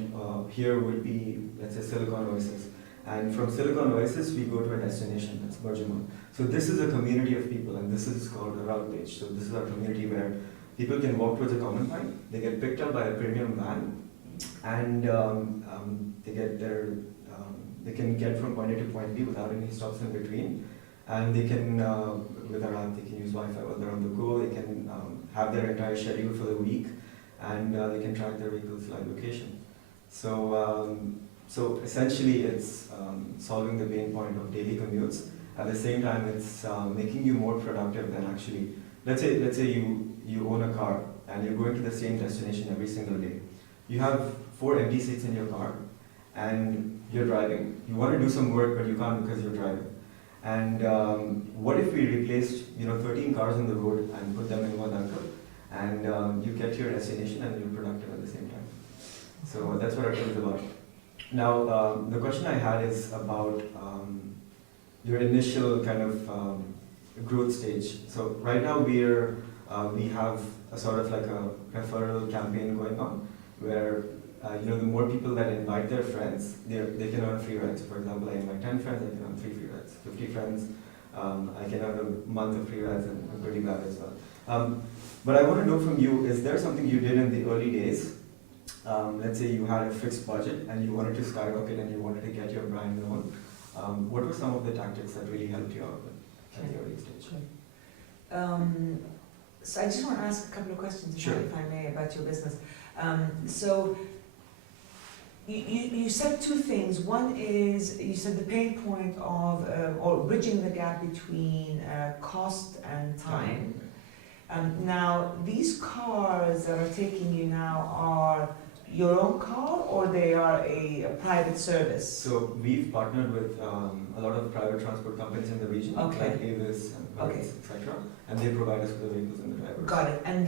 here would be, let's say, Silicon Oasis. And from Silicon Oasis, we go to a destination, that's Bergamo. So this is a community of people, and this is called a route page. So this is our community where people can walk towards a common point, they get picked up by a premium van, and they can get from point A to point B without any stops in between. And they can, with our app, they can use Wi-Fi while they're on the go. They can have their entire schedule for the week, and they can track their vehicle's live location. So essentially, it's solving the pain point of daily commutes. At the same time, it's making you more productive than actually. Let's say you own a car and you're going to the same destination every single day. You have 4 empty seats in your car, and you're driving. You want to do some work, but you can't because you're driving. And what if we replaced 13 cars on the road and put them in one anchor, and you get to your destination and you're productive at the same time. So that's what our tool is about. Now the question I had is about your initial kind of growth stage. So right now we have a sort of like a referral campaign going on, where the more people that invite their friends, they can earn free rides. So for example, I invite 10 friends, I can earn 3 free rides. 50 friends, I can earn a month of free rides and a goodie bag as well. But I want to know from you, is there something you did in the early days? Let's say you had a fixed budget and you wanted to skyrocket and you wanted to get your brand known. What were some of the tactics that really helped you out at the early stage? So I just want to ask a couple of questions, Sure. if I may, about your business. So you said two things. One is you said the pain point of or bridging the gap between cost and time. Now these cars that are taking you now are your own car, or they are a private service? So we've partnered with a lot of private transport companies in the region, Okay. like Avis and Okay. Hertz, etc. And they provide us with the vehicles and the drivers. Got it. And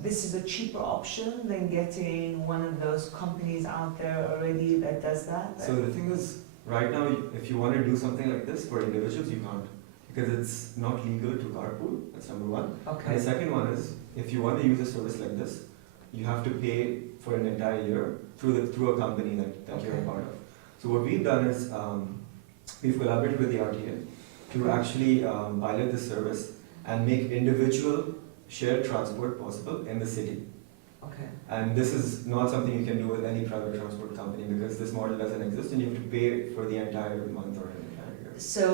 this is a cheaper option than getting one of those companies out there already that does that? So the thing is, right now, if you want to do something like this for individuals, you can't. Because it's not legal to carpool, that's number one. And Okay. the second one is, if you want to use a service like this, you have to pay for an entire year through a company that you're a Okay. part of. So what we've done is, we've collaborated with the RTA to actually pilot this service and make individual shared transport possible in the city. Okay. And this is not something you can do with any private transport company because this model doesn't exist and you have to pay for the entire month or an entire year. So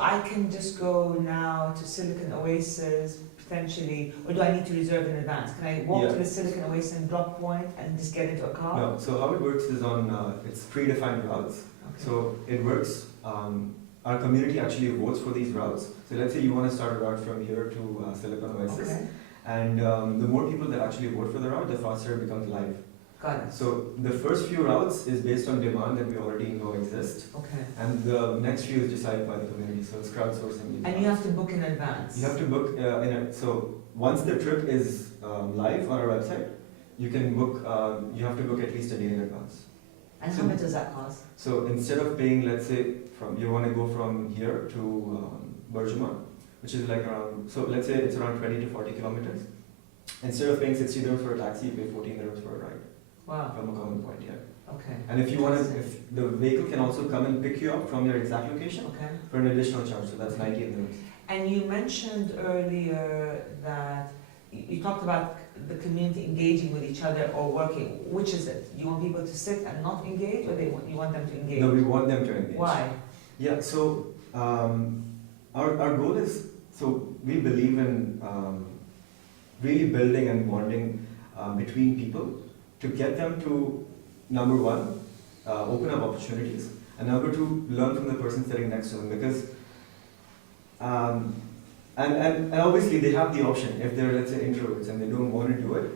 I can just go now to Silicon Oasis potentially, or do I need to reserve in advance? Can I walk Yeah. to the Silicon Oasis and drop point and just get into a car? No, so how it works is it's predefined routes. Okay. So it works, our community actually votes for these routes. So let's say you want to start a route from here to Silicon Oasis. Okay. And the more people that actually vote for the route, the faster it becomes live. Got it. So the first few routes is based on demand that we already know exist. Okay. And the next few is decided by the community, so it's crowdsourcing. these And you routes. have to book in advance? You have to book so once the trip is live on our website, you can book, you have to book at least a day in advance. And how much does that cost? So instead of paying, let's say, you want to go from here to Burjuma, which is like around, so let's say it's around 20 to 40 kilometers. Instead of paying 60 dirhams for a taxi, you pay 14 dirhams for a ride Wow. from a common point, yeah. Okay. And if you want to, if the vehicle can also come and pick you up from your exact location Okay. for an additional charge, so that's 90 dirhams. And you mentioned earlier that you talked about the community engaging with each other or working. Which is it? You want people to sit and not engage, or you want them to engage? No, we want them to engage. Why? Yeah, so our goal is, so we believe in really building and bonding between people to get them to, number one, open up opportunities, and number two, learn from the person sitting next to them, because and obviously they have the option if they're, let's say, introverts and they don't want to do it,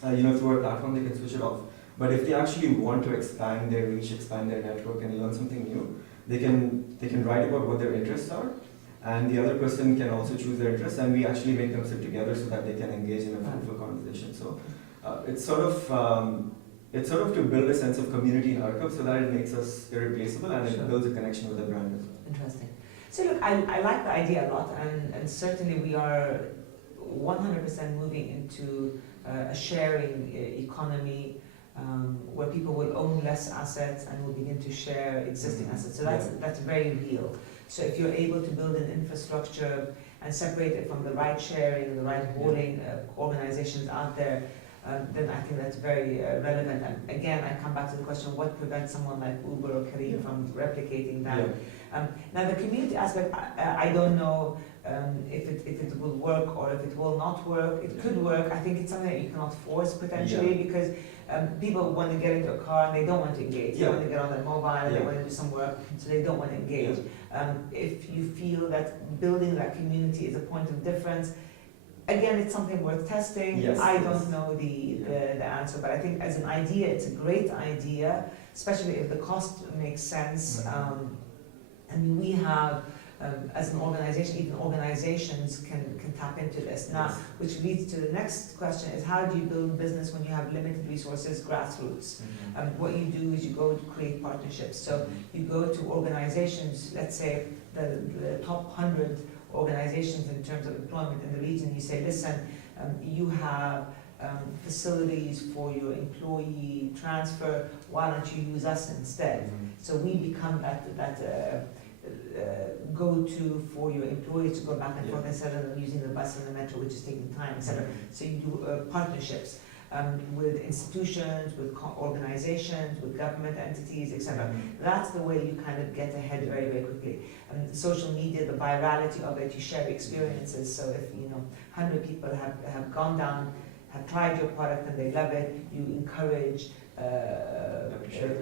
through our platform they can switch it off. But if they actually want to expand their reach, expand their network, and learn something new, they can write about what their interests are, and the other person can also choose their interests, and we actually make them sit together so that they can engage in a fruitful conversation. So it's sort of to build a sense of community in Arqab so that it makes us irreplaceable and Sure. it builds a connection with the brand as well. Interesting. So look, I like the idea a lot, and certainly we are 100% moving into a sharing economy where people will own less assets and will begin to share existing assets. So that's very real. So if you're able to build an infrastructure and separate it from the ride sharing, the ride hauling organizations out there, then I think that's very relevant. And again, I come back to the question, what prevents someone like Uber or Careem from replicating that? Now the community aspect, I don't know if it will work or if it will not work. It could work. I think it's something that you cannot force potentially because people want to get into a car and they don't want to engage. They want to get on their mobile and they want to do some work, so they don't want to engage. If you feel that building that community is a point of difference, again, it's something worth testing. I don't know the answer, but I think as an idea, it's a great idea, especially if the cost makes sense. I mean, we have, as an organization, even organizations can tap into this. Now, which leads to the next question is, how do you build business when you have limited resources, grassroots? What you do is you go to create partnerships. So you go to organizations, let's say the top 100 organizations in terms of employment in the region, you say, listen, you have facilities for your employee transfer, why don't you use us instead? So we become that go-to for your employees to go back and forth instead of using the bus and the metro, which is taking time, etc. So you do partnerships with institutions, with organizations, with government entities, etc. That's the way you kind of get ahead very, very quickly. Social media, the virality of it, you share experiences. So if 100 people have gone down, have tried your product and they love it, you encourage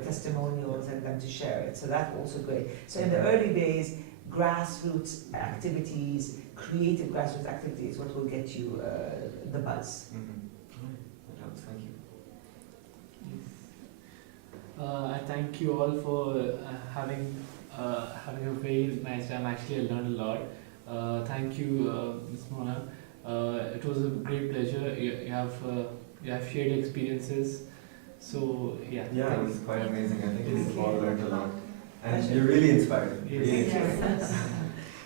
testimonials and them to share it. So that's also great. So in the early days, grassroots activities, creative grassroots activities, what will get you the buzz. That helps. Thank you. I thank you all for having a very nice time. Actually, I learned a lot. Thank you, Ms. Mona. It was a great pleasure. You have shared experiences. So yeah. Yeah, it was quite amazing. I think we've all learned a lot, and you're really inspired. Yes. Really Thank you. inspired.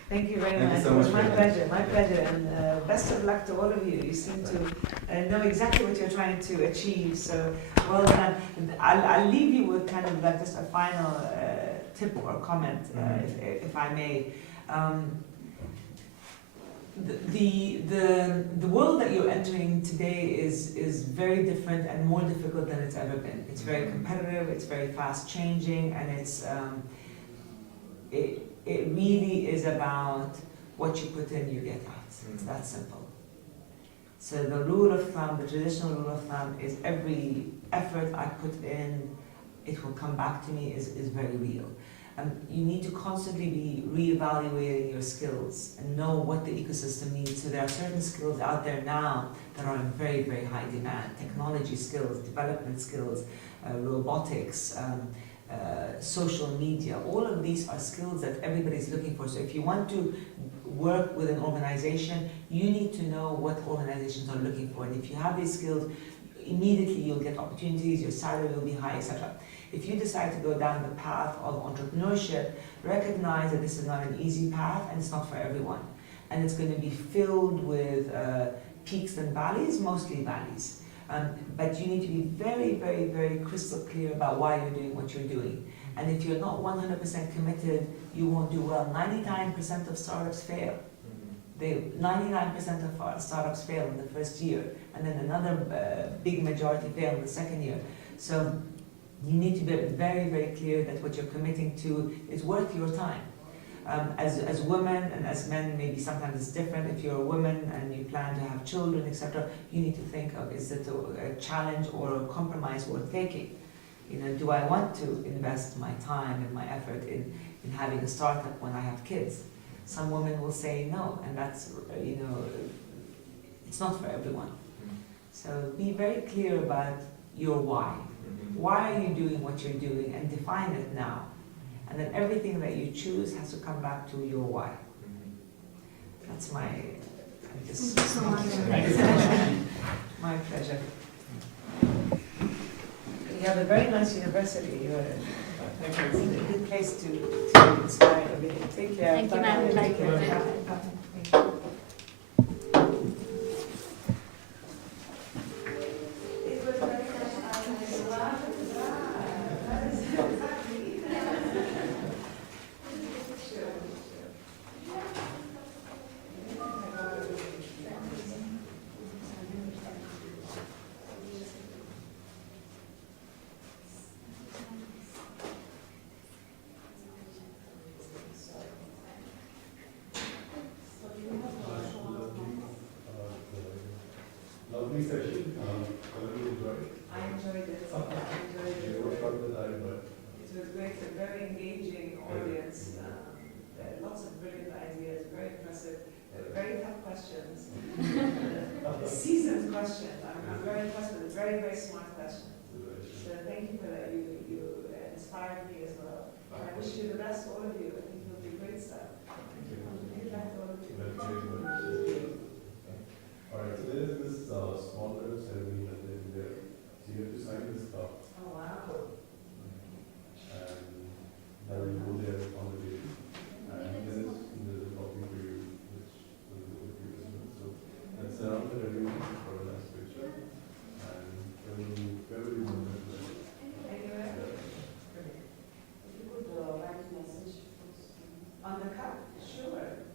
Thank you very Thank you much. so It was much my for your pleasure, my pleasure, and best of luck to all of you. You seem to know exactly what you're trying to achieve, so well done. I'll leave you with kind of like just a final tip or comment, if I may. The world that you're entering today is very different and more difficult than it's ever been. It's very competitive, it's very fast changing, and it really is about what you put in, you get out. It's that simple. So the rule of thumb, the traditional rule of thumb is every effort I put in, it will come back to me is very real. You need to constantly be reevaluating your skills and know what the ecosystem needs. So there are certain skills out there now that are in very, very high demand. Technology skills, development skills, robotics, social media. All of these are skills that everybody's looking for. So if you want to work with an organization, you need to know what organizations are looking for. And if you have these skills, immediately you'll get opportunities, your salary will be high, etc. If you decide to go down the path of entrepreneurship, recognize that this is not an easy path and it's not for everyone. And it's going to be filled with peaks and valleys, mostly valleys. But you need to be very, very, very crystal clear about why you're doing what you're doing. And if you're not 100% committed, you won't do well. 99% of startups fail. 99% of startups fail in the first year, and then another big majority fail in the second year. So you need to be very, very clear that what you're committing to is worth your time. As women and as men, maybe sometimes it's different. If you're a woman and you plan to have children, etc., you need to think of, is it a challenge or a compromise worth taking? Do I want to invest my time and my effort in having a startup when I have kids? Some women will say no, and that's, it's not for everyone. So be very clear about your why. Why are you doing what you're doing, and define it now. And then everything that you choose has to come back to your why. That's my, Thank you so much. Thank you so much. my pleasure. You have a very nice university. It's a good place to inspire everything. Take care. Thank you, ma'am. Take care. Thank you. Thank you. Lovely session. Thoroughly enjoyed. I enjoyed it. You were short with that, but It was great, a very engaging audience, lots of brilliant ideas, very impressive, very tough questions, seasoned questions. I'm very impressed with it, very, very smart questions. So thank you for that, you inspired me as well. And I wish you the best, all of you. I think you'll do great stuff. Good luck to all of you. alright, so there is this small little ceremony that they do there. So you have to sign this cup, Oh, wow. and that will go there on the day. And there's a copy for you, which will go with you as well. So let's surround the ceremony for a nice picture. And then sure.